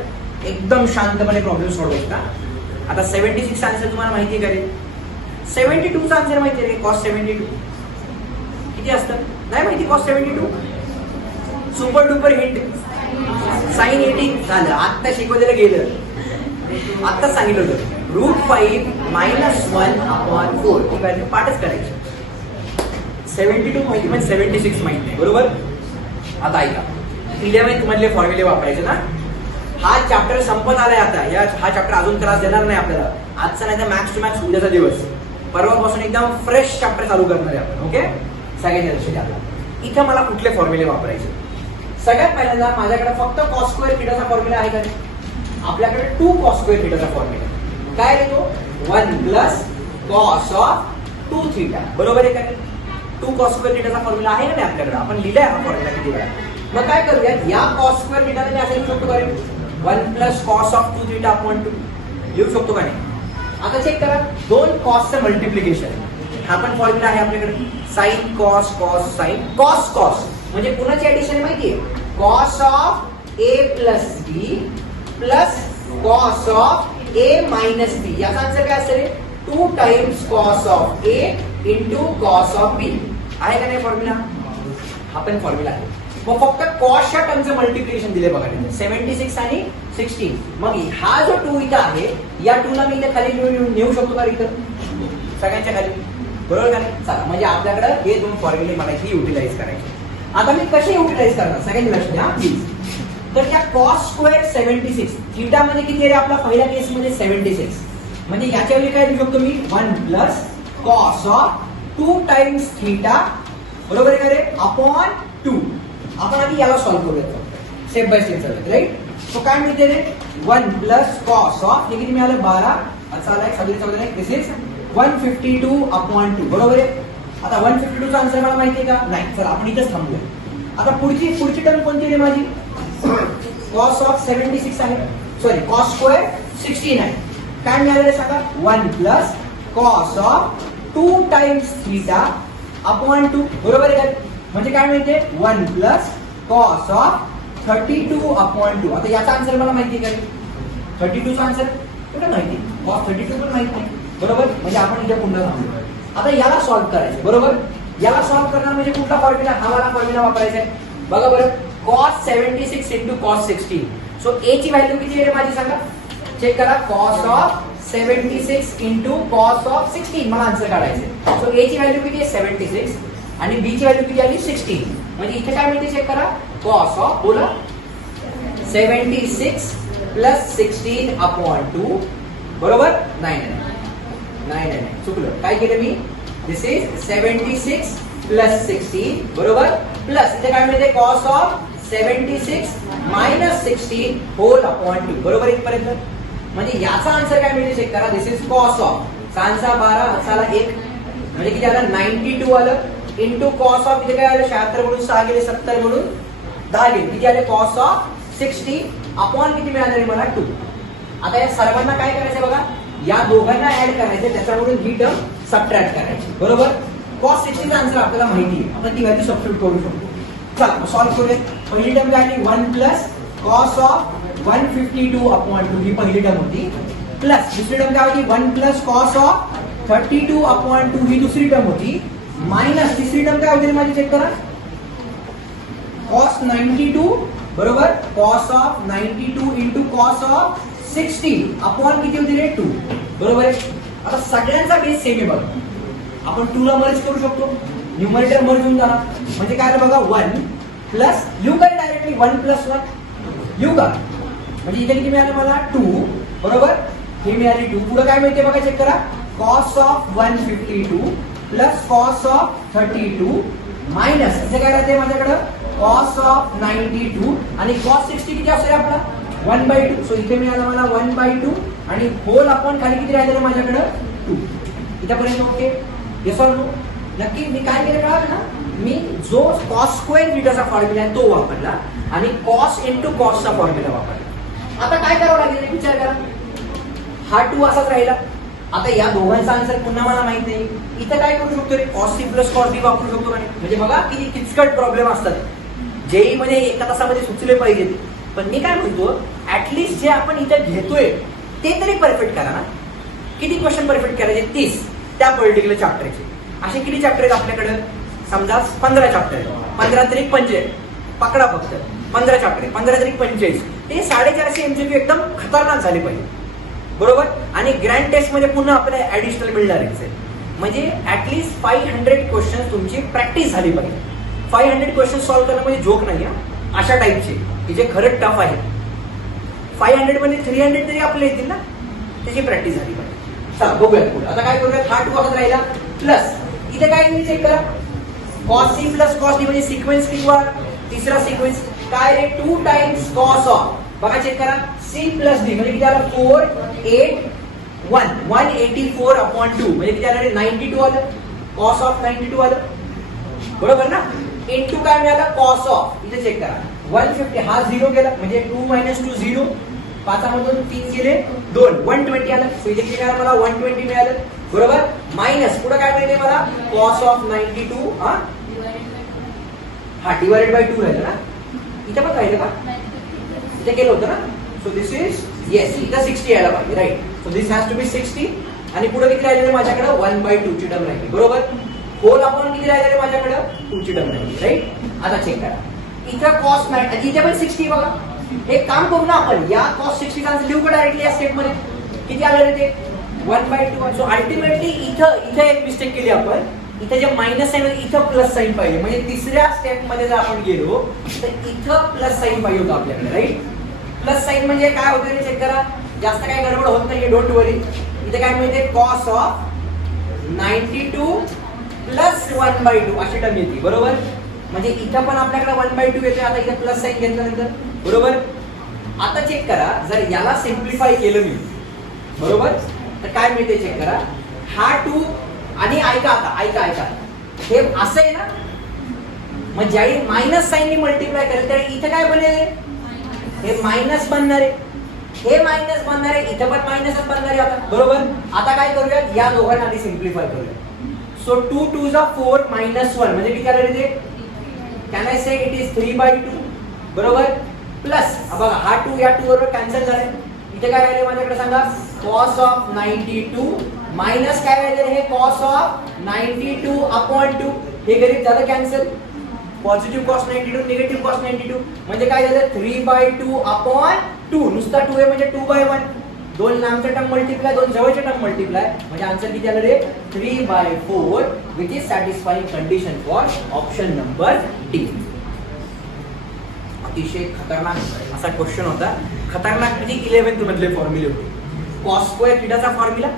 एकदम शांतपणे प्रॉब्लेम सोडवायचा. आता 76 आन्सर तुम्हाला माहिती आहे का रे? 72 चा आन्सर माहिती आहे रे? cos 72 किती असतं? नाही माहिती cos 72? Super duper hit sine 80 झालं. आता शिकवलेलं गेलं, आत्ताच सांगितलं होतं. √5 मायनस 1/4 ही व्हॅल्यू पाठच करायची. 72 माहिती पण 76 माहिती नाही. बरोबर. आता ऐका, 11th मधले फॉर्म्युले वापरायचे ना. हा चॅप्टर संपत आलाय आता. हा चॅप्टर अजून त्रास देणार नाही आपल्याला. आजचा नाही तर मॅक्स टू मॅक्स उद्याचा दिवस. परवापासून एकदम फ्रेश चॅप्टर चालू करणार आहे आपण. ओके, सगळ्यांच्या लक्षात घ्या. इथं मला कुठले फॉर्म्युले वापरायचे? सगळ्यात पहिल्यांदा माझ्याकडे फक्त cos स्क्वेअर थिटाचा फॉर्म्युला आहे का? आपल्याकडे 2 cos स्क्वेअर थिटाचा फॉर्म्युला. काय आहे तो? 1 प्लस cos ऑफ 2 थिटा. बरोबर आहे का? 2 cos स्क्वेअर थिटाचा फॉर्म्युला आहे ना आपल्याकडे. आपण लिहिलाय हा फॉर्म्युला किती वेळा. मग काय करूया, या cos स्क्वेअर थिटाला मी असं लिहू शकतो का? 1 plus cos of 2 theta upon 2 लिहू शकतो का नाही? आता चेक करा, 2 cosचं मल्टिप्लिकेशन. हा पण फॉर्म्युला आहे आपल्याकडे. sin cos cos sin cos cos म्हणजे कुणाची ऍडिशन माहितीये? cos of a plus b plus cos of a minus b. याचा आन्सर काय असेल? 2 times cos of a into cos of b. आहे का नाही फॉर्म्युला? हा पण फॉर्म्युला आहे. मग फक्त कॉसच्या टर्मचं मल्टिप्लिकेशन दिले बघा, 76 आणि 16. मग हा जो 2 इथं आहे, या 2 ला मी इथे खाली नेऊ शकतो का इथं? सगळ्यांच्या खाली. बरोबर का नाही? चला, म्हणजे आपल्याकडे हे 2 फॉर्म्युले मला इथे युटिलाइज करायचे. आता मी कसे युटिलाइज करणार? सगळ्यांनी लक्ष द्या प्लीज. तर या cos स्क्वेअर 76 थिटा मध्ये किती आहे? आपला पहिल्या केस मध्ये 76. म्हणजे याच्या वेळी काय लिहू शकतो मी? 1 plus cos of 2 times theta. बरोबर आहे का रे? अपॉन 2. आपण आधी याला सॉल्व्ह करूया स्टेप बाय स्टेप चालत, राईट? सो काय मिळते रे? 1 प्लस cos ऑफ हे किती मिळालं? 12. अच्छा आलाय 27. दिस इज 152 अपॉन 2. बरोबर आहे. आता 152 चा आन्सर मला माहिती आहे का? नाही. चला आपण इथेच थांबूया. आता पुढची टर्म कोणती आहे माझी? cos ऑफ 76 आहे. सॉरी, cos स्क्वेअर 16 आहे. काय मिळालं रे सांगा? 1 plus cos of 2 times theta upon 2. बरोबर आहे का? म्हणजे काय मिळते? 1 प्लस cos ऑफ 32 अपॉन 2. आता याचा आन्सर मला माहिती आहे का? 32 चा आन्सर कुठे माहिती? cos 32 पण माहिती नाही. बरोबर. म्हणजे आपण इथे पुन्हा थांबलो. आता याला सॉल्व्ह करायचं. बरोबर. याला सॉल्व्ह करणार म्हणजे कुठला फॉर्म्युला? हा वाला फॉर्म्युला वापरायचा आहे. बघा बरं, cos 76 into cos 16. So a ची व्हॅल्यू किती आहे माझी सांगा? चेक करा. cos of 76 into cos of 16 मला आन्सर काढायचे. सो a ची व्हॅल्यू किती आहे? 76 आणि b ची व्हॅल्यू किती आली? 16. म्हणजे इथे काय मिळते चेक करा. cos ऑफ बोला 76 प्लस 16 अपॉन 2. बरोबर. नाही चुकलं. काय केलं मी? दिस इज 76 प्लस 16. बरोबर. प्लस इथे काय मिळते? cos of 76 minus 16 whole upon 2. बरोबर इथपर्यंत. म्हणजे याचा आन्सर काय मिळते चेक करा. दिस इज cos ऑफ 6 12 असाला 1 म्हणजे किती आलं? 92 आलं. इंटू cos ऑफ इथे काय आलं? 76 म्हणून 6 गेले, 70 म्हणून 10 गेले. किती आले? cos ऑफ 60 अपॉन किती मिळालं रे मला? 2. आता या सर्वांना काय करायचं बघा, या दोघांना ऍड करायचं, त्याच्याकडून ही टर्म सबट्रॅक्ट करायची. बरोबर. cos 60 चा आन्सर आपल्याला माहिती आहे, आपण ती व्हॅल्यू सबस्टिट्यूट करू शकतो. चला सॉल्व्ह करूया. पहिली टर्म काय आली? 1 प्लस cos ऑफ 152 अपॉन 2 ही पहिली टर्म होती. प्लस दुसरी टर्म काय होती? 1 प्लस cos ऑफ 32 अपॉन 2 ही दुसरी टर्म होती. मायनस तिसरी टर्म काय होती माझी? चेक करा. cos 92 बरोबर. cos of 92 into cos of 60 upon किती होती रे? 2. बरोबर आहे. आता सगळ्यांचा बेस सेम आहे बघा. आपण 2 ला मर्ज करू शकतो. न्यूमरेटर मर्ज होऊन जाणार. म्हणजे काय बघा 1 प्लस लिहू काय डायरेक्टली 1 प्लस 1 लिहू का? म्हणजे इथे किती मिळालं मला? 2. बरोबर. हे मिळाली 2. पुढे काय मिळते बघा? चेक करा. cos of 152 plus cos of 32 minus इथे काय राहते माझ्याकडं कॉस ऑफ 92 आणि कॉस 60 किती असेल आपला 1/2. सो इथे मिळालं मला 1/2 आणि होल आपण खाली किती राहिलेलं माझ्याकडं 2. इथपर्यंत ओके. Yes or no? नक्की मी काय केलं कळलं ना, मी जो कॉस स्क्वेअर थीटाचा फॉर्म्युला आहे तो वापरला आणि कॉस इंटू कॉसचा फॉर्म्युला वापरला. आता काय करावं लागेल विचार करा. हा 2 असाच राहिला. आता या दोघांचा आन्सर पुन्हा मला माहित नाही. इथं काय करू शकतो रे, कॉस सी प्लस कॉस बी वापरू शकतो का नाही. म्हणजे बघा किती किचकट प्रॉब्लेम असतात जेई मध्ये एका तासामध्ये सुचले पाहिजेत. पण मी काय म्हणतो, ऍटलिस्ट जे आपण इथं घेतोय ते तरी परफेक्ट करा ना. किती क्वेश्चन परफेक्ट करायचे 30 त्या पर्टिक्युलर चॅप्टरचे. असे किती चॅप्टर आहेत आपल्याकडे, समजा 15 चॅप्टर आहेत. 15 तरी 45 पकडा फक्त 15 चॅप्टर आहे. 15 तरी 45 ते 450 MCQ एकदम खतरनाक झाले पाहिजे. बरोबर. आणि ग्रँड टेस्ट मध्ये पुन्हा आपल्याला ऍडिशनल मिळणार आहे. म्हणजे ऍटलीस्ट 500 क्वेश्चन तुमची प्रॅक्टिस झाली पाहिजे. 500 क्वेश्चन सॉल्व्ह करणं म्हणजे जोक नाही हा. अशा टाईपचे की जे खरंच टफ आहे. 500 मध्ये 300 तरी आपले येतील ना, त्याची प्रॅक्टिस झाली पाहिजे. चला बघूया पुढे. आता काय करूया, हा 2 असाच राहिला प्लस इथे काय तुम्ही चेक करा, cos C plus cos D म्हणजे सिक्वेन्स किंवा तिसरा सिक्वेन्स काय रे 2 टाइम्स कॉस ऑफ. बघा चेक करा, सी प्लस डी म्हणजे किती आला 481 184/2 म्हणजे किती आलं रे 92 आलं. कॉस ऑफ 92 आलं बरोबर ना. इंटू काय मिळालं कॉस ऑफ. इथे चेक करा 150 हा 0 गेला म्हणजे 2 - 2 0. 5 मधून 3 गेले 2 120 आलं. सो इथे किती मिळालं मला 120 मिळालं बरोबर. मायनस पुढे काय मिळते मला कॉस ऑफ 92 हा डिवाइडेड बाय 2 राहिलं ना. इथे पण राहिलं का, इथे केलं होतं ना. सो दिस इज येस इथं 60 यायला पाहिजे right. So this has to be 60 आणि पुढे किती राहिलेलं माझ्याकडे 1/2 ची टर्म राहिली बरोबर. होल आपण किती राहिलेलं माझ्याकडे 2 ची टर्म राहिली राईट. आता चेक करा इथं कॉस इथे पण 60 बघा. एक काम करू ना आपण, या कॉस 60 चा आन्सर लिहू का डायरेक्टली या स्टेप मध्ये. किती आलं रे ते 1/2. सो अल्टिमेटली इथं एक मिस्टेक केली आपण. इथे जे मायनस साइन इथं प्लस साइन पाहिजे. म्हणजे तिसऱ्या स्टेप मध्ये जर आपण गेलो तर इथं प्लस साइन पाहिजे होतं आपल्याकडे राईट. प्लस साइन म्हणजे काय होतं रे चेक करा, जास्त काय गडबड होत नाहीये डोंट वरी. इथे काय मिळते कॉस ऑफ 92 प्लस 1/2 अशी टर्म येते बरोबर. म्हणजे इथं पण आपल्याकडे 1/2 येते. आता इथे प्लस साइन घेतल्यानंतर बरोबर. आता चेक करा जर याला सिम्प्लिफाय केलं मी बरोबर तर काय मिळते चेक करा. हा 2 आणि ऐका आता ऐका हे असं आहे ना. मग ज्यावेळी मायनस साईनने मल्टिप्लाय करेल त्यावेळी इथे काय बनेल, हे मायनस बनणार आहे, हे मायनस बनणार आहे, इथे पण मायनसच बनणार आहे आता बरोबर. आता काय करूया, या दोघांना आधी सिम्प्लिफाय करूया. सो 2 2 जा 4 -1 म्हणजे किती आलं रे. Can I say it is 3/2 बरोबर. प्लस बघा हा 2 या 2 बरोबर कॅन्सल झाले. इथे काय राहिले माझ्याकडे सांगा कॉस ऑफ 92 मायनस काय राहिले हे कॉस ऑफ 92/2. हे गरीब झालं cancel. Positive cos 92 negative cos 92 म्हणजे काय झालं 3/2/2. नुसता 2 आहे म्हणजे 2/1. दोन लांबच्या टर्म मल्टिप्लाय, दोन जवळच्या टर्म मल्टिप्लाय म्हणजे आन्सर किती आलं रे 3/4 which is satisfying condition for option number D. अतिशय खतरनाक असा क्वेश्चन होता. खतरनाक म्हणजे 11th मधले फॉर्म्युले होते. कॉस स्क्वेअर थीटाचा फॉर्म्युला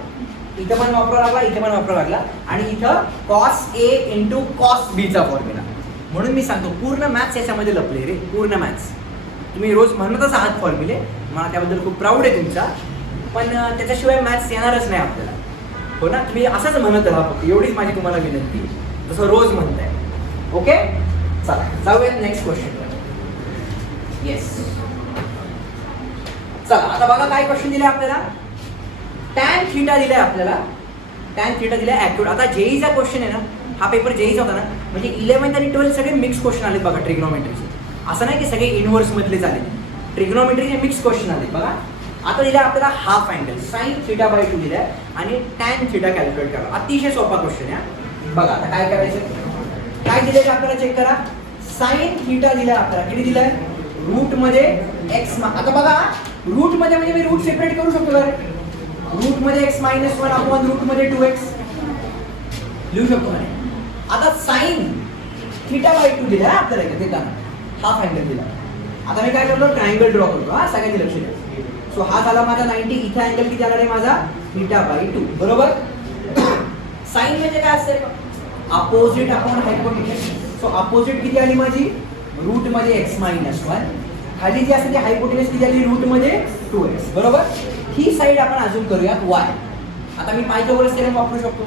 इथं पण वापरावा लागला, इथे पण वापरावा लागला आणि इथं कॉस ए इंटू कॉस बी चा फॉर्म्युला. म्हणून मी सांगतो पूर्ण मॅथ्स याच्यामध्ये लपले रे, पूर्ण मॅथ्स. तुम्ही रोज म्हणतच आहात फॉर्म्युले, मला त्याबद्दल खूप प्राऊड आहे तुमचा. पण त्याच्याशिवाय मॅथ्स येणारच नाही आपल्याला हो ना. तुम्ही असंच म्हणत राहा फक्त, एवढीच माझी तुम्हाला विनंती, जसं रोज म्हणताय. ओके चला जाऊयात नेक्स्ट क्वेश्चन. येस चला आता बघा काय क्वेश्चन दिले आपल्याला. टॅन थीटा दिलाय आपल्याला, टॅन थीटा दिलाय ॲक्युरेट. आता जेईचा क्वेश्चन आहे ना, हा पेपर जेईचा होता ना, म्हणजे 11th आणि 12th सगळे मिक्स क्वेश्चन आले बघा ट्रिग्नोमेट्रीचे. असं नाही की सगळे इनव्हर्स मधले झाले, ट्रिग्नोमेट्रीचे मिक्स क्वेश्चन आले बघा. आता दिलाय आपल्याला हाफ अँगल साइन θ/2 दिलाय आणि टॅन थीटा कॅल्क्युलेट करा. अतिशय सोपा क्वेश्चन आहे बघा. आता काय करायचं, काय दिलंय आपल्याला चेक करा. साइन θ दिलाय आपल्याला, किती दिलाय रूट मध्ये x. आता बघा रूट मध्ये म्हणजे मी रूट सेपरेट करू शकतो का रे. रूट मध्ये x -1 अपॉन रूट मध्ये 2x लिहू शकतो म्हणे. आता साइन θ/2 दिला आपल्याला इथे का हाफ अँगल दिला. आता मी काय करतो ट्रायंगल ड्रॉ करतो. हा सगळ्यांनी लक्ष द्या. सो हा झाला माझा 90. इथे अँगल किती आला रे माझा θ/2 बरोबर. साइन म्हणजे काय असते अपोजिट अपॉन हायपोटेन्यूज. सो अपोजिट किती आली माझी रूट मध्ये x मायनस 1, खाली जी असते ती हायपोटेनस किती आली रूट मध्ये 2x, बरोबर. ही साईड आपण अजून करूया y. आता मी पायथागोरस थेरम वापरू शकतो.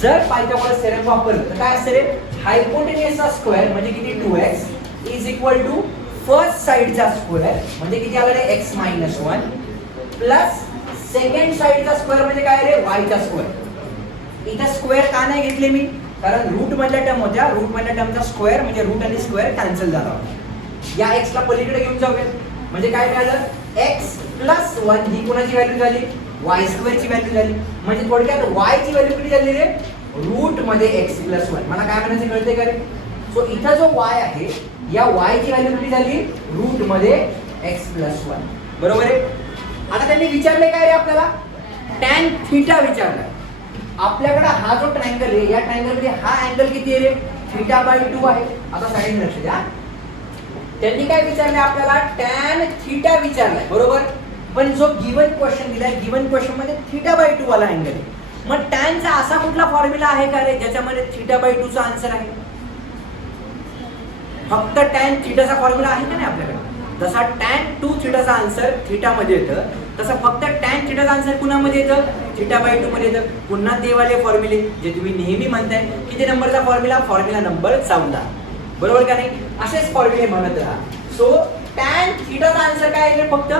जर पायथागोरस थेरम वापरलं तर काय असते रे, हायपोटेनसचा स्क्वेअर म्हणजे किती 2x is equal to first साइडचा स्क्वेअर म्हणजे किती आला रे x मायनस 1 प्लस सेकंड साइडचा स्क्वेअर म्हणजे काय रे y चा स्क्वेअर. इथं स्क्वेअर का नाही घेतले मी, कारण रूट मधल्या टर्म होत्या, रूट मधल्या टर्मचा स्क्वेअर म्हणजे रूट आणि स्क्वेअर कॅन्सल झाला होता. या x ला पलीकडे घेऊन जाऊया म्हणजे काय मिळालं x प्लस 1 ही कोणाची व्हॅल्यू झाली y स्क्वेअर ची व्हॅल्यू झाली. म्हणजे थोडक्यात y ची व्हॅल्यू किती झाली रे रूट मध्ये x प्लस 1. मला काय म्हणायचं कळते का रे. सो इथं जो y आहे या y ची व्हॅल्यू किती झाली रूट मध्ये x प्लस 1, बरोबर आहे. आता त्यांनी विचारले काय रे आपल्याला tan थीटा विचारला. आपल्याकडे हा जो ट्रायंगल आहे या ट्रायंगल मध्ये हा अँगल किती आहे रे θ/2 आहे. आता साइड लक्ष द्या, त्यांनी काय विचारले आपल्याला tan थीटा विचारलाय, बरोबर. पण जो गिवन क्वेश्चन दिलाय गिवन क्वेश्चन मध्ये θ/2 वाला अँगल आहे. मग tan चा असा कुठला फॉर्म्युला आहे का रे ज्याच्यामध्ये θ/2 चा आन्सर आहे. फक्त tan थीटाचा फॉर्म्युला आहे का नाही आपल्याकडे. जसा tan 2 थीटाचा आन्सर थीटा मध्ये येतं तसं फक्त tan थीटाचा आन्सर कुणामध्ये येतं θ/2 मध्ये येतं. पुन्हा ते वाले फॉर्म्युले जे तुम्ही नेहमी म्हणताय किती नंबरचा फॉर्म्युला नंबर 14, बरोबर का नाही. असेच फॉर्म्युले म्हणत राहा. सो tan थीटाचा आन्सर काय आहे फक्त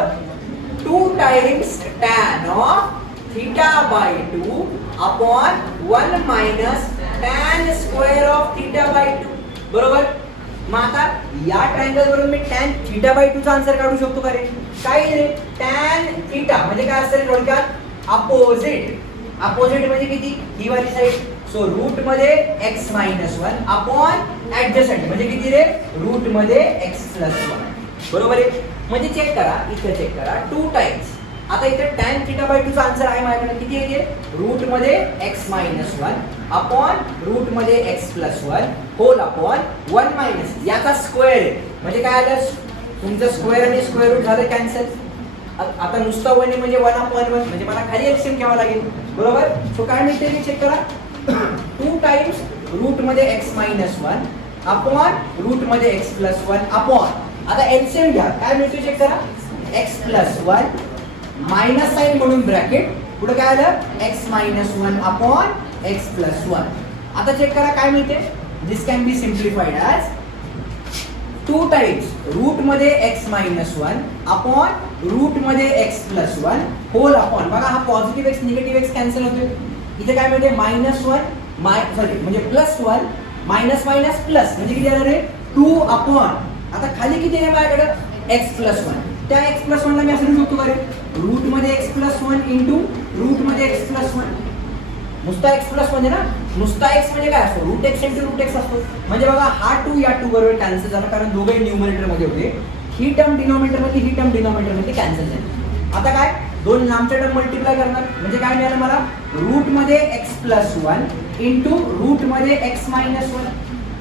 2 times tan of θ/2 upon 1 minus tan square of θ/2, बरोबर. मग आता या ट्रायंगल वरून मी tan θ/2 चा आन्सर काढू शकतो का रे. काय रे tan थीटा म्हणजे काय असतं थोडक्यात अपोजिट. अपोजिट म्हणजे किती ही वाली साइड. सो रूट मध्ये x मायनस 1 अपॉन ऍडजसंट म्हणजे किती रे रूट मध्ये x प्लस 1, बरोबर आहे. म्हणजे चेक करा इथे चेक करा 2 टाइम्स. आता इथे tan θ/2 चा आन्सर आहे माझ्याकडे किती येते रूट मध्ये x मायनस 1 अपॉन रूट मध्ये x plus 1 whole upon 1 minus याचा स्क्वेअर आहे. म्हणजे काय आलं तुमचं स्क्वेअर आणि स्क्वेअर रूट झालं कॅन्सल. आता नुसतं 1 म्हणजे 1 अपॉन 1 म्हणजे मला खाली एलसीएम घ्यावा लागेल, बरोबर. सो काय मिळते मी चेक करा 2 टाइम्स रूट मध्ये x मायनस 1 अपॉन रूट मध्ये x प्लस 1 अपॉन आता एलसीएम घ्या काय मिळते चेक करा x प्लस 1 मायनस साइन म्हणून ब्रॅकेट पुढे काय आलं x minus 1 upon x plus 1. आता चेक करा काय मिळते this can be simplified as 2 times root मध्ये x मायनस 1 अपॉन रूट मध्ये x प्लस 1 होल अपॉन बघा हा positive x negative x cancel होतो. इथे काय मिळते मायनस 1 सॉरी म्हणजे प्लस 1 मायनस मायनस प्लस म्हणजे किती आलं रे 2 अपॉन आता खाली किती आहे माझ्याकडे x प्लस 1. त्या x प्लस 1 ला मी असं लिहू शकतो का रे रूट मध्ये x प्लस 1 इंटू रूट मध्ये x प्लस 1. नुसता x प्लस 1 आहे ना, नुसता x म्हणजे काय असतो root x into root x असतो. म्हणजे बघा हा 2 या 2 बरोबर कॅन्सल झाला कारण दोघे न्यूमरेटर मध्ये होते. ही टर्म डिनॉमिनेटर मध्ये ही टर्म डिनॉमिनेटर मध्ये कॅन्सल झाली. आता काय दोन लांबच्या टर्म मल्टिप्लाय करणार म्हणजे काय मिळालं मला रूट मध्ये x प्लस 1 इंटू रूट मध्ये x मायनस 1.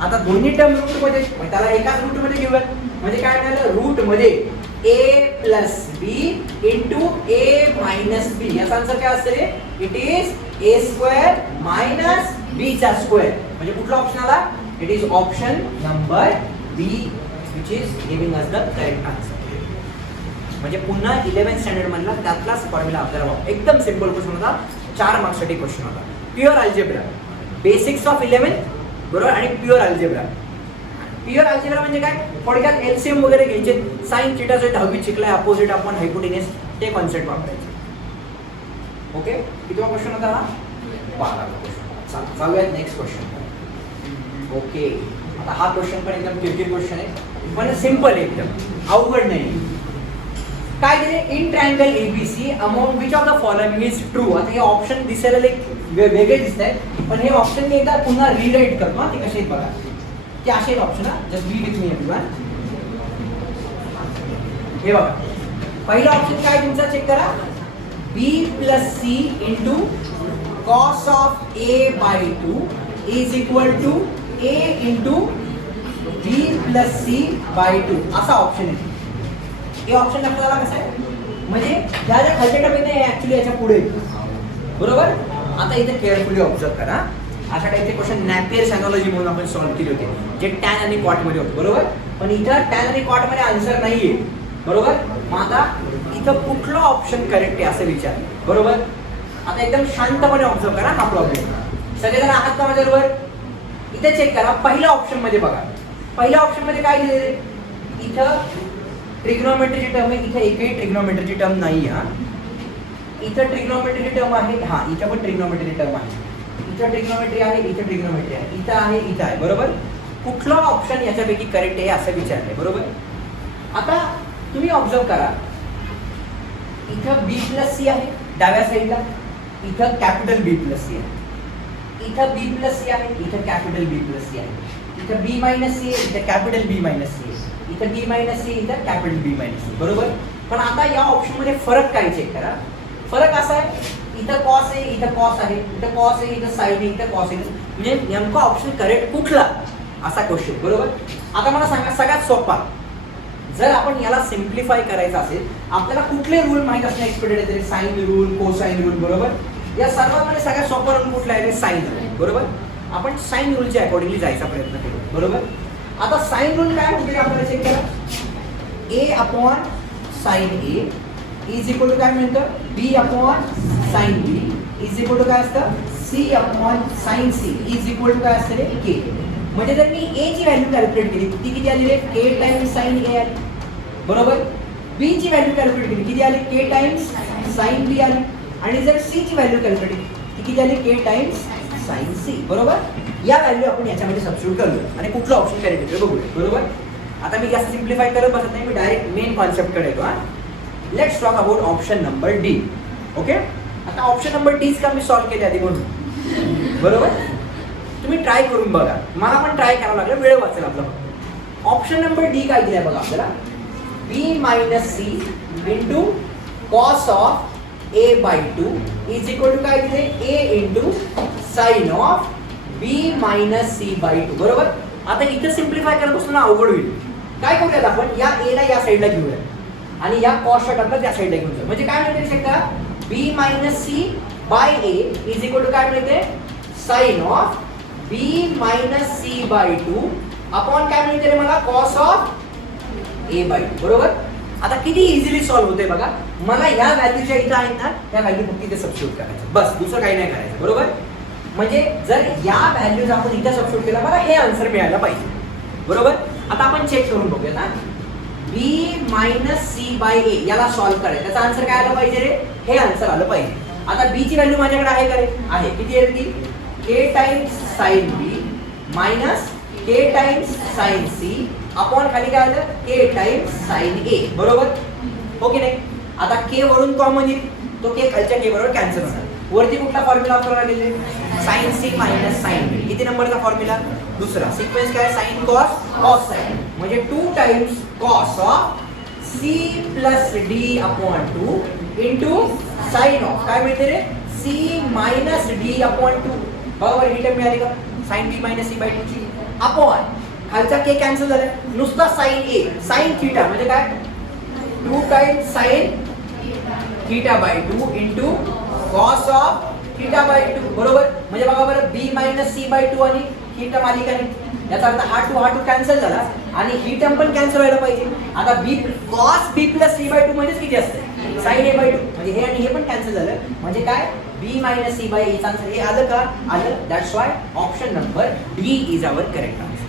आता दोन्ही टर्म रूट मध्ये त्याला एकाच रूट मध्ये घेऊया म्हणजे काय मिळालं रूट मध्ये a plus b into a minus b. याचा आन्सर काय असतं रे it is a square minus b चा स्क्वेअर. म्हणजे कुठला ऑप्शन आला it is option number b which is giving us the correct answer. म्हणजे पुन्हा 11th स्टँडर्ड मधला त्यातलाच फॉर्म्युला आपल्याला एकदम सिंपल क्वेश्चन होता 4 मार्क्स साठी क्वेश्चन होता. Pure algebra basics of 11th बरोबर आणि प्युअर अल्जेब्रा. प्युअर अल्जेब्रा म्हणजे काय थोडक्यात एलसीएम वगैरे घ्यायचे साइन थीटा जो 10वीत शिकलाय अपोजिट अपॉन हायपोटेनस ते कॉन्सेप्ट वापरायचे. ओके कितवा क्वेश्चन होता हा 12वा क्वेश्चन. चालूयात नेक्स्ट क्वेश्चन. ओके आता हा क्वेश्चन पण एकदम किरकिर क्वेश्चन आहे पण सिंपल एकदम अवघड नाही. काय दिले in triangle ABC among which of the following is true. आता हे ऑप्शन दिसायला वेगळे दिसत आहेत पण हे ऑप्शन मी एकदा पुन्हा रीराईट करतो ते कसे आहेत बघा. ते असे option just be with me everyone. हे बघा पहिला ऑप्शन काय तुमचा चेक करा b plus c into cos of a/2 is equal to a into b plus c/2 असा ऑप्शन आहे. हे ऑप्शन आपल्याला कसं आहे म्हणजे ज्या ज्या खालच्या टप्प्यात आहे ऍक्च्युली याच्या पुढे बरोबर. आता इथे केअरफुली ऑब्झर्व करा अशा टाईपचे क्वेश्चन नॅपियर्स अॅनॉलॉजी म्हणून आपण सॉल्व्ह केले होते, जे टॅन आणि कॉट मध्ये होते, बरोबर. पण इथं टॅन आणि कॉट मध्ये आन्सर नाहीये, बरोबर. मग आता इथं कुठलं ऑप्शन करेक्ट आहे असं विचार, बरोबर. आता एकदम शांतपणे ऑब्झर्व करा हा प्रॉब्लेम. सगळेजण आहात का माझ्याबरोबर? इथे चेक करा, पहिल्या ऑप्शन मध्ये बघा. पहिल्या ऑप्शन मध्ये काय दिलेलं आहे? इथं ट्रिग्नोमेट्रीची टर्म आहे, इथे एकही ट्रिग्नोमेट्रीची टर्म नाही. हा इथं ट्रिग्नोमेट्रीची टर्म आहे, हा इथं पण ट्रिग्नोमेट्रीची टर्म आहे, इथं ट्रिग्नोमेट्री आहे, इथं ट्रिग्नोमेट्री आहे, इथं आहे, इथं आहे, बरोबर. कुठला ऑप्शन याच्यापैकी करेक्ट आहे असं विचारलंय, बरोबर. आता तुम्ही ऑब्झर्व करा, इथं बी प्लस सी आहे डाव्या साईडला, इथं कॅपिटल बी प्लस सी आहे, इथं बी प्लस सी आहे, इथं कॅपिटल बी प्लस सी आहे, इथं बी मायनस सी आहे, इथं कॅपिटल बी मायनस सी आहे, इथं बी मायनस सी, इथं कॅपिटल बी मायनस सी, बरोबर. पण आता या ऑप्शन मध्ये फरक काय चेक करा. फरक असा आहे, इथं कॉस आहे, इथं कॉस आहे, इथं कॉस आहे, इथं साईन आहे, इथं कॉस आहे. म्हणजे नेमका ऑप्शन करेक्ट कुठला असा क्वेश्चन, बरोबर. आता मला सांगा सगळ्यात सोपा, जर आपण याला सिम्प्लिफाय करायचं असेल, आपल्याला कुठले रूल माहित असणे एक्सपेक्टेड आहे? साइन रूल, कोसाइन रूल, बरोबर. या सर्वांमध्ये सगळ्यात सोपा रूल कुठला आहे? साइन रूल, बरोबर. आपण साइन रूलच्या अकॉर्डिंगली जायचा प्रयत्न केलो, बरोबर. आता साइन रूल काय म्हणते आपल्याला चेक करा. A upon sine A is equal to काय म्हणतं? B upon sine B is equal to काय असतं? C upon sine C is equal to काय असतं रे? के. म्हणजे जर मी ए ची व्हॅल्यू कॅल्क्युलेट केली, ती किती आली रे? के टाइम्स साइन ए आली, बरोबर. बी ची व्हॅल्यू कॅल्क्युलेट केली, किती आली? के टाइम्स साइन बी आली. आणि जर सी ची व्हॅल्यू कॅल्क्युलेट केली, ती किती आली? के टाइम्स साइन सी, बरोबर. या व्हॅल्यू आपण याच्यामध्ये सबस्टिट्यूट करलो आणि कुठलं ऑप्शन करेक्ट आहे बघूया, बरोबर. आता मी जास्त सिम्प्लिफाय करत बसत नाही, मी डायरेक्ट मेन कॉन्सेप्ट कडे येतो. Let's talk about option number D. Okay. आता ऑप्शन नंबर डीच का मी सॉल्व्ह केले आधी म्हणून, बरोबर. तुम्ही ट्राय करून बघा, मला पण ट्राय करावं लागलं, वेळ वाचेल आपला. ऑप्शन नंबर डी काय दिलाय बघा आपल्याला. B minus C into cos of A by 2 is equal to काय दिले? A into sine of B minus C by 2, बरोबर. आता इथं सिम्प्लिफाय करत बसतो ना अवघड होईल. काय करूयात आपण, या ए ला या साईडला घेऊया आणि या कॉस टाकला त्या साईडला घेऊन जाऊ. म्हणजे काय मिळते चेक करा. B minus C by A is equal to काय मिळते? Sine of B minus C by 2 upon काय मिळते रे मला? कॉस ऑफ ए बाय 2, बरोबर. आता किती इझिली सॉल्व्ह होते बघा. मला ह्या व्हॅल्यूच्या इथं आहेत ना, त्या व्हॅल्यू फक्त इथे सबस्टिट्यूट करायचं, बस, दुसरं काही नाही करायचं, बरोबर. म्हणजे जर या व्हॅल्यूज आपण इथे सबस्टिट्यूट केला, मला हे आन्सर मिळायला पाहिजे, बरोबर. आता आपण चेक करून बघूया ना. बी मायनस सी बाय ए याला सॉल्व्ह करायचं, त्याचा आन्सर काय आलं पाहिजे रे? हे आन्सर आलं पाहिजे. आता बी ची व्हॅल्यू माझ्याकडे आहे का रे? आहे. किती आहे ती? K times sine B minus K times sine C upon खाली काय आलं? के टाइम्स साइन ए, बरोबर. हो की नाही. आता के वरून कॉमन येईल, तो के खालच्या के बरोबर कॅन्सल होणार. वरती कुठला फॉर्म्युला वापरला गेले? Sign C minus sine B. किती नंबरचा फॉर्म्युला? दुसरा. सिक्वेन्स काय? साइन कॉस कॉस साइन, म्हणजे 2 times cos of C plus D upon 2 into sine of काय मिळते रे? सी मायनस डी अपॉन 2, बरोबर. ही टर्म मिळाली का? Sine B minus C by 2 ची अपॉन खालचा के कॅन्सल झालाय, नुसता साइन ए, साइन थीटा म्हणजे काय? 2 times sine theta by 2 into cos of theta by 2, बरोबर. म्हणजे बघा बरं, बी मायनस सी बाय 2 आणि ही टर्म आली का नाही? याचा अर्थ हा 2 कॅन्सल झाला आणि ही टर्म पण कॅन्सल व्हायला पाहिजे. आता बी cos B plus C by 2 म्हणजेच किती असते? साइन ए बाय 2, म्हणजे हे आणि हे पण कॅन्सल झालं. म्हणजे काय? B minus C by A चा आन्सर हे आलं का? आलं. That's why option number D is our correct answer.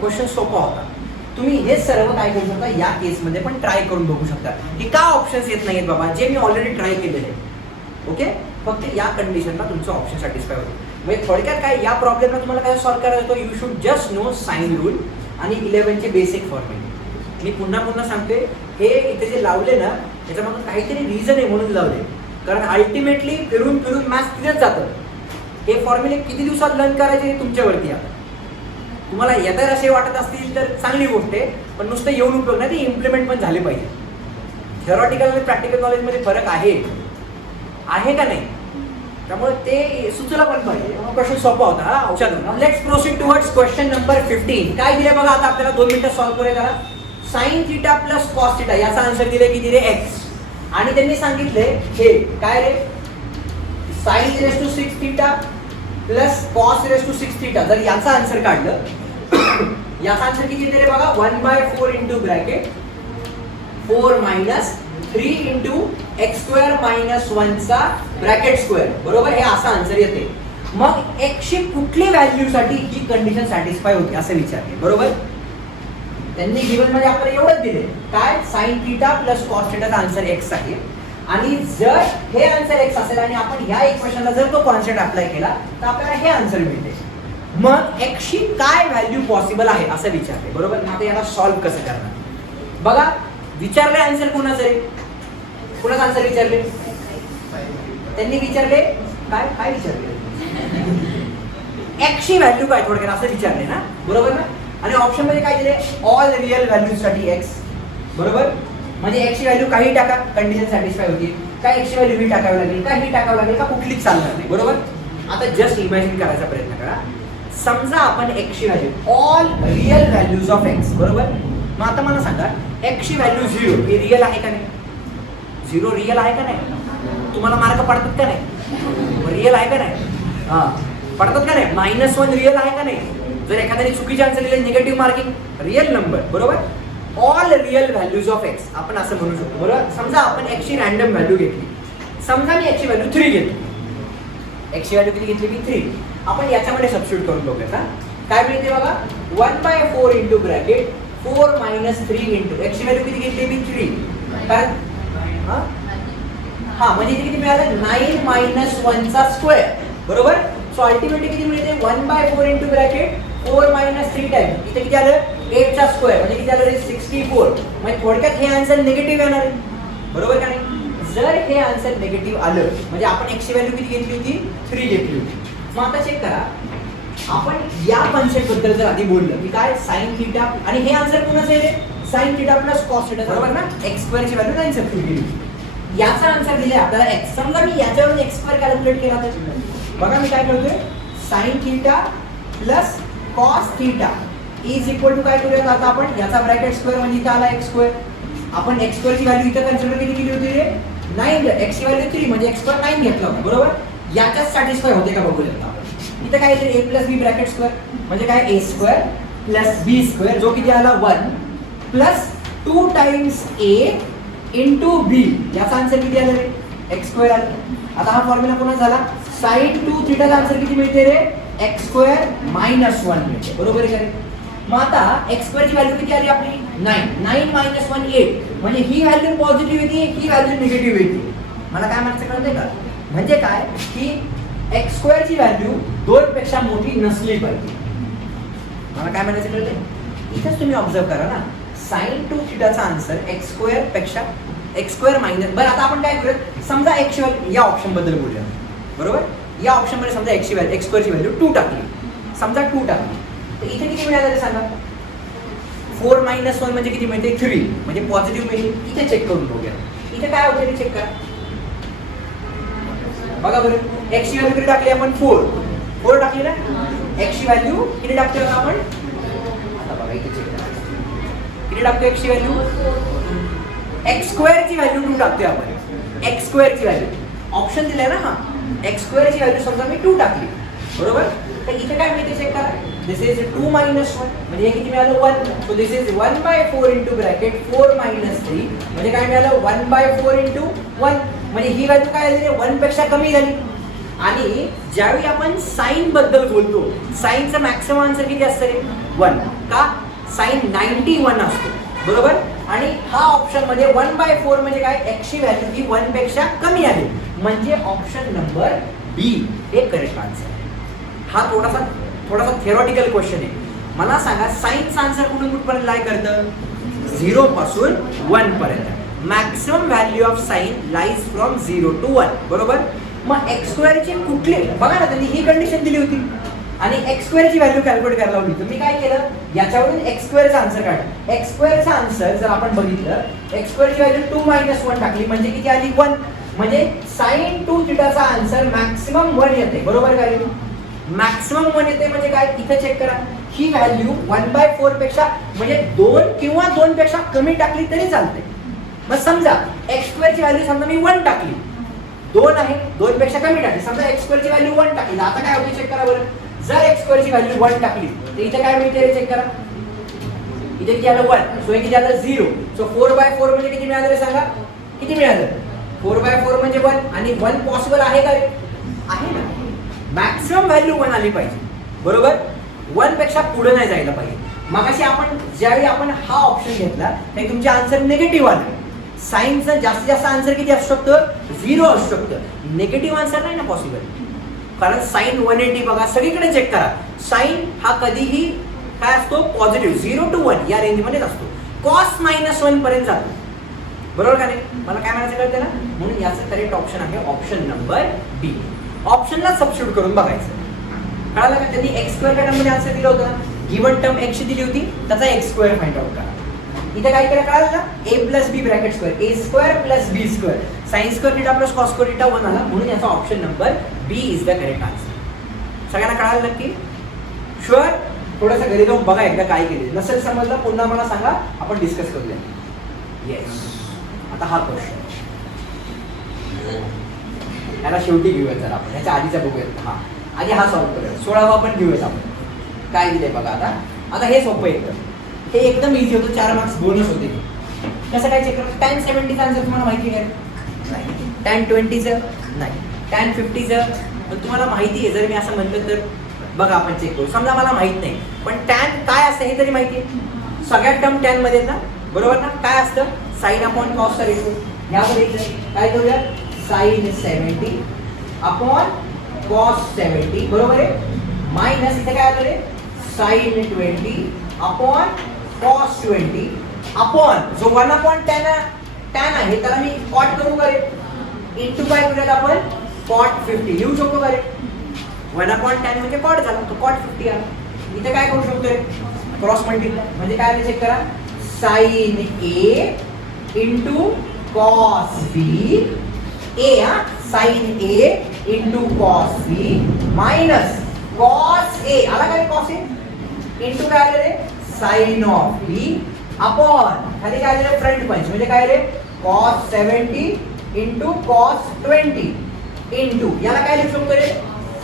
Question सोपा होता. तुम्ही हे सर्व काय करू शकता, या केसमध्ये पण ट्राय करून बघू शकता की का ऑप्शन्स येत नाहीत बाबा, जे मी ऑलरेडी ट्राय केलेले आहे. ओके. फक्त या कंडिशनला तुमचं ऑप्शन सॅटिस्फाय होतं. म्हणजे थोडक्यात काय, या प्रॉब्लेमला तुम्हाला काय सॉल्व्ह करायचं होतं? You should just know sine rule आणि 11चे बेसिक फॉर्म्युले. मी पुन्हा सांगते, हे इथे जे लावले ना, त्याच्यामध्ये काहीतरी रिझन आहे म्हणून लावले. कारण अल्टिमेटली फिरून मॅथ्स तिथेच जातं. हे फॉर्म्युले किती दिवसात लर्न करायचे हे तुमच्यावरती आहे. तुम्हाला येतात असे वाटत असतील तर चांगली गोष्ट आहे, पण नुसतं येऊन उपयोग नाही, ते इम्प्लिमेंट पण झाले पाहिजे. थेरॉटिकल आणि प्रॅक्टिकल नॉलेजमध्ये फरक आहे का नाही? त्यामुळे ते सुचलं पण पाहिजे. क्वेश्चन सोपा होता हा औषध. Let's proceed towards question number 15. काय दिले बघा आता आपल्याला 2 मिनिटं सॉल्व्ह करूया जरा. Sine theta plus cos theta याचा आन्सर दिले किती रे? एक्स. आणि त्यांनी सांगितले हे काय रे? Sine raise to 6 theta plus cos raise to 6 theta, जर याचा आन्सर काढलं याचा आन्सर किती येते रे बघा 1/4 into bracket 4 minus 3 into x square minus 1 चा ब्रॅकेट स्क्वेअर, बरोबर, हे असा आन्सर येते. मग एक्सची कुठली व्हॅल्यू साठी ही कंडिशन सॅटिस्फाय होते असं विचारले, बरोबर. त्यांनी गिवन मध्ये आपल्याला एवढंच दिले काय साइन थीटा प्लस कॉस थीटाचा आन्सर एक्स आहे. आणि जर हे आन्सर एक्स असेल आणि आपण ह्या इक्वेशनला जर तो कॉन्सेप्ट अप्लाय केला तर आपल्याला हे आन्सर मिळते. मग एक्सची काय व्हॅल्यू पॉसिबल आहे असं विचारले, बरोबर. आता याला सॉल्व्ह कसं करणार बघा. विचारले आन्सर कोणाचं रे, कोणाचं आन्सर विचारले, त्यांनी विचारले काय काय विचारले एक्सची व्हॅल्यू काय थोडक्यात असं विचारले ना, बरोबर ना. आणि ऑप्शन मध्ये काय दिले ऑल रिअल व्हॅल्यू साठी एक्स, बरोबर. म्हणजे एक्सची व्हॅल्यू काही टाका कंडिशन सॅटिस्फाय होती, काय एक्सची व्हॅल्यू ही टाकावी लागेल का ही टाकावी लागेल का कुठलीच चालणार नाही, बरोबर. आता जस्ट इमॅजिन करायचा प्रयत्न करा. समजा आपण एक्सची value all real values of x, बरोबर. मग आता मला सांगा एक्सची व्हॅल्यू 0 ही रिअल आहे का नाही, 0 रिअल आहे का नाही, तुम्हाला मार्क पडतात का नाही, रिअल आहे का नाही, हा पडतात का नाही. -1 रिअल आहे का नाही, जर एखाद्याने चुकीचे आन्सर दिले निगेटिव्ह मार्किंग, रिअल नंबर, बरोबर. All real values of x आपण असं म्हणू शकतो, बरोबर. समजा आपण एक्सची रँडम व्हॅल्यू घेतली, समजा मी एक्सची व्हॅल्यू 3 घेतली, एक्सची व्हॅल्यू किती घेतली मी 3. आपण याच्यामध्ये सबस्टिट्यूट करून बघूया काय मिळते बघा 1/4 इंटू ब्रॅकेट 4 मायनस 3 इंटू एक्सची व्हॅल्यू किती घेतली मी 3, कारण हा म्हणजे इथे किती मिळालं 9 मायनस 1 चा स्क्वेअर, बरोबर. सो अल्टिमेटली किती मिळते 1/4 इंटू ब्रॅकेट 4 मायनस 3 टाइम इथे किती आलं 8 चा स्क्वेअर म्हणजे किती आलं रे 64. म्हणजे थोडक्यात हे आन्सर निगेटिव्ह येणार आहे, बरोबर का नाही. जर हे आन्सर निगेटिव्ह आलं म्हणजे आपण एक्सची व्हॅल्यू किती घेतली होती 3 घेतली होती. मग आता चेक करा आपण या कन्सेप्ट बद्दल जर आधी बोललं की काय साइन थीटा आणि हे आन्सर कोणाचं आहे रे sine theta plus cos theta, बरोबर ना. एक्स स्क्वेअर ची व्हॅल्यू 9 सबस्टिट्यूट केली, याचा आन्सर दिले आपल्याला एक्स. समजा मी याच्यावरून एक्स स्क्वेअर कॅल्क्युलेट केला तर बघा मी काय करतोय sine theta plus cos theta is equal to काय करूया आता आपण याचा ब्रॅकेट स्क्वेअर म्हणजे इथं आला एक्स स्क्वेअर. आपण एक्स स्क्वेअर ची व्हॅल्यू इथं कन्सिडर किती केली होती रे 9, एक्स ची व्हॅल्यू 3 म्हणजे एक्स स्क्वेअर 9 घेतला होता, बरोबर. याच्यात सॅटिस्फाय होते का बघूया आपण. इथं काय येते a plus b bracket square म्हणजे काय a square plus b square जो किती आला 1 plus 2 times a into b, याचा आन्सर किती आला रे एक्स स्क्वेअर आला. आता हा फॉर्म्युला पुन्हा झाला साइन 2 थीटाचा आन्सर किती मिळते रे एक्स स्क्वेअर मायनस 1 मिळते, बरोबर आहे का. मग आता एक्स स्क्वेअर ची व्हॅल्यू किती आली आपली 9 मायनस 1 8 म्हणजे ही व्हॅल्यू पॉझिटिव्ह येते ही व्हॅल्यू निगेटिव्ह येते. मला काय म्हणायचं कळतंय का, म्हणजे काय की एक्स स्क्वेअर ची व्हॅल्यू 2 पेक्षा मोठी नसली पाहिजे. मला काय म्हणायचं कळतंय इथेच तुम्ही ऑब्झर्व करा ना साइन 2 थीटाचा आन्सर एक्स स्क्वेअर पेक्षा एक्स स्क्वेअर मायनस. बरं आता आपण काय करूया समजा एक्स या ऑप्शन बद्दल बोलूया, बरोबर. या ऑप्शन मध्ये समजा एक्स स्क्वेअर ची व्हॅल्यू 2 टाकली, समजा 2 टाकली तर इथे किती मिळालं सांगा 4 मायनस 1 म्हणजे किती मिळते 3 म्हणजे पॉझिटिव्ह मिळेल. इथे चेक करून बघूया इथे काय होते ते चेक करा बघा बरं. एक्स ची व्हॅल्यू किती टाकली आपण 4 टाकली ना. एक्स ची व्हॅल्यू किती टाकतो आपण आता बघा इथे चेक करा किती टाकतो एक्स ची व्हॅल्यू एक्स स्क्वेअर ची व्हॅल्यू 2 टाकतोय आपण. एक्स स्क्वेअर ची व्हॅल्यू ऑप्शन दिलाय ना हा एक्स स्क्वेअर ची व्हॅल्यू समजा मी 2 टाकली, बरोबर. तर इथे काय मिळते चेक करा दिस इज 2 मायनस 1 म्हणजे हे किती मिळालं 1. So this is 1/4 into bracket 4 minus 3 म्हणजे काय मिळालं 1/4 इंटू 1 म्हणजे ही व्हॅल्यू काय झाली 1 पेक्षा कमी झाली. आणि ज्यावेळी आपण साइन बद्दल बोलतो साइनचं मॅक्सिमम आन्सर किती असतं रे 1 का साइन 91 असतो, बरोबर. आणि हा ऑप्शन मध्ये 1/4 म्हणजे काय एक्स ची व्हॅल्यू ही 1 पेक्षा कमी आहे म्हणजे ऑप्शन नंबर बी हे करेक्ट आन्सर आहे. हा थोडासा थिअरॉटिकल क्वेश्चन आहे. मला सांगा साइनचं आन्सर कुठून कुठपर्यंत लाय करतं 0 पासून 1 पर्यंत. Maximum value of sine lies from 0 to 1, बरोबर. मग एक्स स्क्वेअरची कुठली बघा ना त्यांनी ही कंडिशन दिली होती आणि एक्स स्क्वेअरची व्हॅल्यू कॅल्क्युलेट करायला लावली तर मी काय केलं याच्यावरून एक्स स्क्वेअरचा आन्सर काढला. एक्स स्क्वेअरचा आन्सर जर आपण बघितलं एक्स स्क्वेअरची व्हॅल्यू 2 मायनस 1 टाकली म्हणजे किती आली 1 म्हणजे साइन 2 थीटाचा आन्सर मॅक्सिमम 1 येते, बरोबर का. मॅक्सिमम 1 येते म्हणजे काय इथे चेक करा ही व्हॅल्यू 1/4 पेक्षा म्हणजे 2 किंवा 2 पेक्षा कमी टाकली तरी चालते. मग समजा एक्स स्क्वेअरची व्हॅल्यू समजा मी 1 टाकली 2 आहे, 2 पेक्षा कमी टाकली, समजा x2 ची व्हॅल्यू 1 टाकली, आता काय होते चेक करा बरं. जर x2 ची व्हॅल्यू 1 टाकली तर इथे काय मिळते रे चेक करा. इथे किती आलं 1, सो किती आलं 0. सो 4/4 म्हणजे किती मिळालं रे सांगा, किती मिळालं. 4/4 म्हणजे 1 आणि 1 पॉसिबल आहे का रे, आहे ना. मॅक्सिमम व्हॅल्यू 1 आली पाहिजे, बरोबर. 1 पेक्षा पुढे नाही जायला पाहिजे. मगाशी आपण ज्यावेळी आपण हा ऑप्शन घेतला त्यावेळी तुमचे आन्सर निगेटिव्ह आले. साईनचं जास्तीत जास्त आन्सर किती असू शकतं, 0 असू शकतं. निगेटिव्ह आन्सर नाही ना पॉसिबल, कारण साइन 180 बघा सगळीकडे चेक करा. साइन हा कधीही काय असतो, पॉझिटिव्ह 0 to 1 या रेंजमध्येच असतो. कॉस -1 पर्यंत जातो, बरोबर का नाही. मला काय म्हणायचं कळतं ना, म्हणून याचं करेक्ट ऑप्शन आहे ऑप्शन नंबर बी. ऑप्शनला सबस्टिट्यूट करून बघायचं. कळालं का, त्यांनी x2 च्या टर्ममध्ये आन्सर दिलं होतं ना, गिवन टर्म x ची दिली होती, त्याचा x2 फाइंड आउट करा. इथे काय केलं कळालं ना, a + b bracket square a² + b², sin² θ + cos² θ 1 आला, म्हणून याचा option number B is the correct answer. सगळ्यांना कळालं नक्की, शुअर. थोडंसं घरी जाऊन बघा एकदा काय केले, नसेल समजलं पुन्हा मला सांगा, आपण डिस्कस करूया. येस, आता हा क्वेश्चन याला शेवटी घेऊयात जरा आपण, याच्या आधीचा बघूयात. हा आधी हा सॉल्व्ह करूया, 16वा पण घेऊयात आपण. काय दिलंय बघा आता हे सोपं एकदम, हे एकदम इझी होतं, 4 मार्क्स बोनस होते. कसं काय चेक करा. tan 70 चा आन्सर तुम्हाला माहिती आहे नाही, tan 20चं नाही, tan 50चं पण तुम्हाला माहिती आहे. जर मी असं म्हणलं तर बघा आपण चेक करू. समजा मला माहित नाही पण tan काय असतं हे तरी माहिती आहे. सगळ्या टर्म tan मध्ये ना, बरोबर ना. काय असतं, sin अपॉन cos चा रेशो. यामध्ये काय करूया, sin 70 अपॉन cos 70, बरोबर आहे. मायनस इथे काय आलं रे, sin 20 अपॉन cos 20 अपॉन जो 1/tan आहे त्याला मी cot करू का रे, इंटू काय करूयात आपण, cot 50 लिहू शकतो का रे. 1/tan म्हणजे cot झाला, तो cot 50 आला. इथे काय करू शकतो रे, क्रॉस मल्टिप्लाय म्हणजे काय आलं चेक करा, sin a into cos b a, हा sin a into cos b minus cos a आला काय, cos a इंटू काय आलं रे, sin of b अपॉन खाली काय आलं रे, फ्रंट पंच म्हणजे काय रे, cos 70 इंटू cos 20 इंटू याला काय लिहू शकतो रे,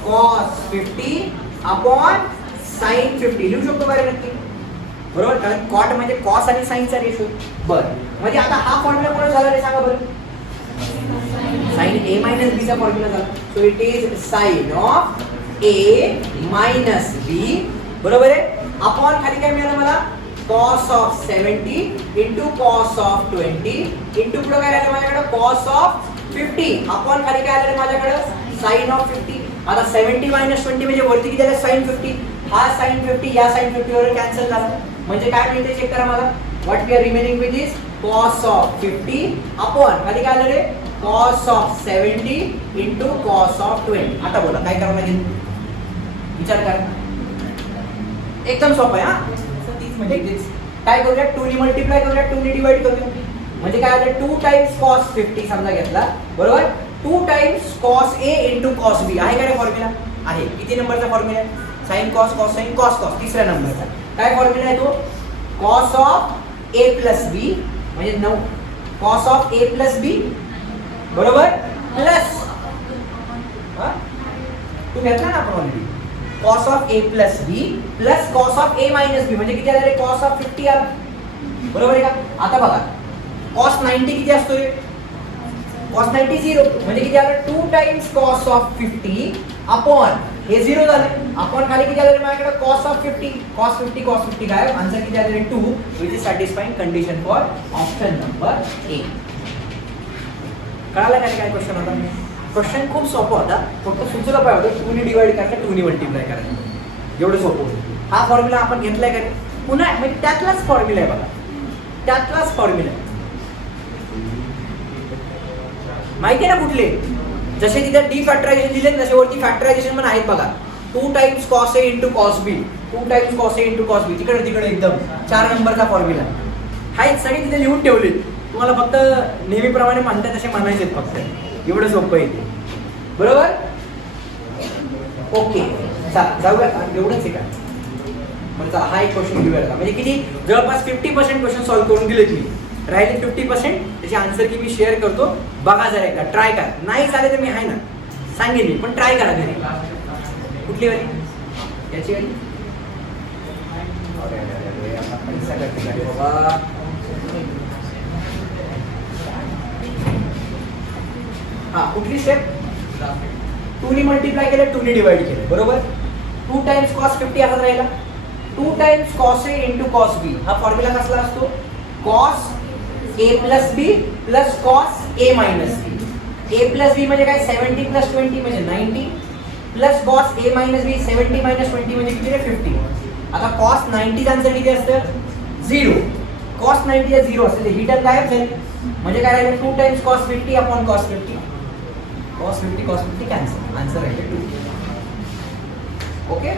cos 50 अपॉन sin 50 लिहू शकतो का रे नक्की, बरोबर. कारण cot म्हणजे cos आणि sin चा रेशो. बरं, म्हणजे आता हा फॉर्म्युला कोण झाला रे सांगा बरं, sin a minus b चा फॉर्म्युला झाला. So it is sin of a minus b, बरोबर आहे. अपॉन खाली काय मिळालं मला, cos of 70 into cos of 20 into पुढे काय आलं माझ्याकडे, cos of 50 अपॉन खाली काय आलं माझ्याकडे, sin of 50. आता 70 minus 20 म्हणजे वरती किती आलं, sin 50. हा sin 50 या sin 50 वर कॅन्सल झाला, म्हणजे काय मिळते चेक करा मला, what we are remaining with is cos of 50 upon खाली काय आलं रे, cos of 70 into cos of 20. आता बोला काय करावं लागेल, विचार करा. एकदम सोपं आहे. हा काय करूया, 2 ने मल्टिप्लाय करूया, 2 ने डिवाइड करूया, म्हणजे काय आलं, 2 टाइम्स cos 50 समजा घेतला, बरोबर. 2 times cos a into cos b आहे का फॉर्म्युला, आहे. किती नंबरचा फॉर्म्युला आहे, sin cos cos sin cos cos, तिसऱ्या नंबरचा. काय फॉर्म्युला आहे तो, cos of a plus b म्हणजे 9 cos of a plus b, बरोबर, प्लस तू घेतला ना आपण already, cos of a plus b plus cos of a minus b म्हणजे किती आलं रे, cos of 50 आलं, बरोबर आहे का. आता बघा cos 90 किती असतो रे, cos 90 0 म्हणजे किती आलं, 2 टाइम्स cos of 50 अपॉन हे 0 झालं, अपॉन खाली किती आलं रे माझ्याकडे, cos of 50 cos 50 काय आन्सर किती आलं रे, 2, which is satisfying condition for option number A. कळालं काय क्वेश्चन होता, क्वेश्चन खूप सोपं होता, फक्त सुचलं पाहिजे होतं 2 ने डिवाइड करायचं, 2 ने मल्टिप्लाय करायचं, एवढं सोपं होतं. हा फॉर्म्युला आपण घेतलाय का पुन्हा, म्हणजे त्यातलाच फॉर्म्युला आहे बघा, त्यातलाच फॉर्म्युला माहिती आहे ना कुठले, जसे तिथे डी फॅक्टरायझेशन दिले तसे वरती फॅक्टरायझेशन पण आहेत बघा. 2 times cos a into cos b, 2 times cos a into cos b, तिकडे एकदम 4 नंबरचा फॉर्म्युला आहेत, सगळे तिथे लिहून ठेवले. तुम्हाला फक्त नेहमीप्रमाणे म्हणतात तसे म्हणायचे फक्त, एवढं सोपं आहे ते, बरोबर. ओके जाऊया, एवढंच आहे का, म्हणजे हा एक क्वेश्चन घेऊया का, म्हणजे किती जवळपास 50% क्वेश्चन सॉल्व्ह करून दिले तुम्ही. राहिले 50%. त्याची आन्सर की मी शेअर करतो, बघा जरा एकदा, ट्राय करा. नाही चालेल तर मी आहे ना, सांगेन मी, पण ट्राय करा घरी. कुठली वाली? याची वाली? पैसा करते का बाबा. हा, कुठली स्टेप? 2 ने मल्टिप्लाय केलं, 2 ने डिवाइड केलं, बरोबर. 2 टाइम्स कॉस 50 असाच राहिला. 2 times cos A into cos बी. हा फॉर्म्युला कसला असतो? Cos A plus B plus cos A minus B. A plus बी म्हणजे काय? 70 प्लस 20 म्हणजे 90 plus cos A minus B 70 minus 20 म्हणजे किती रे? 50. आता कॉस 90 चं आन्सर किती असतं? 0. कॉस 90 चा 0 असेल तर ही टर्म गायब झाली. म्हणजे काय राहिलं? 2 times cos 50 upon cos 50. Cos 50 cancel. Answer आहे 2. ओके.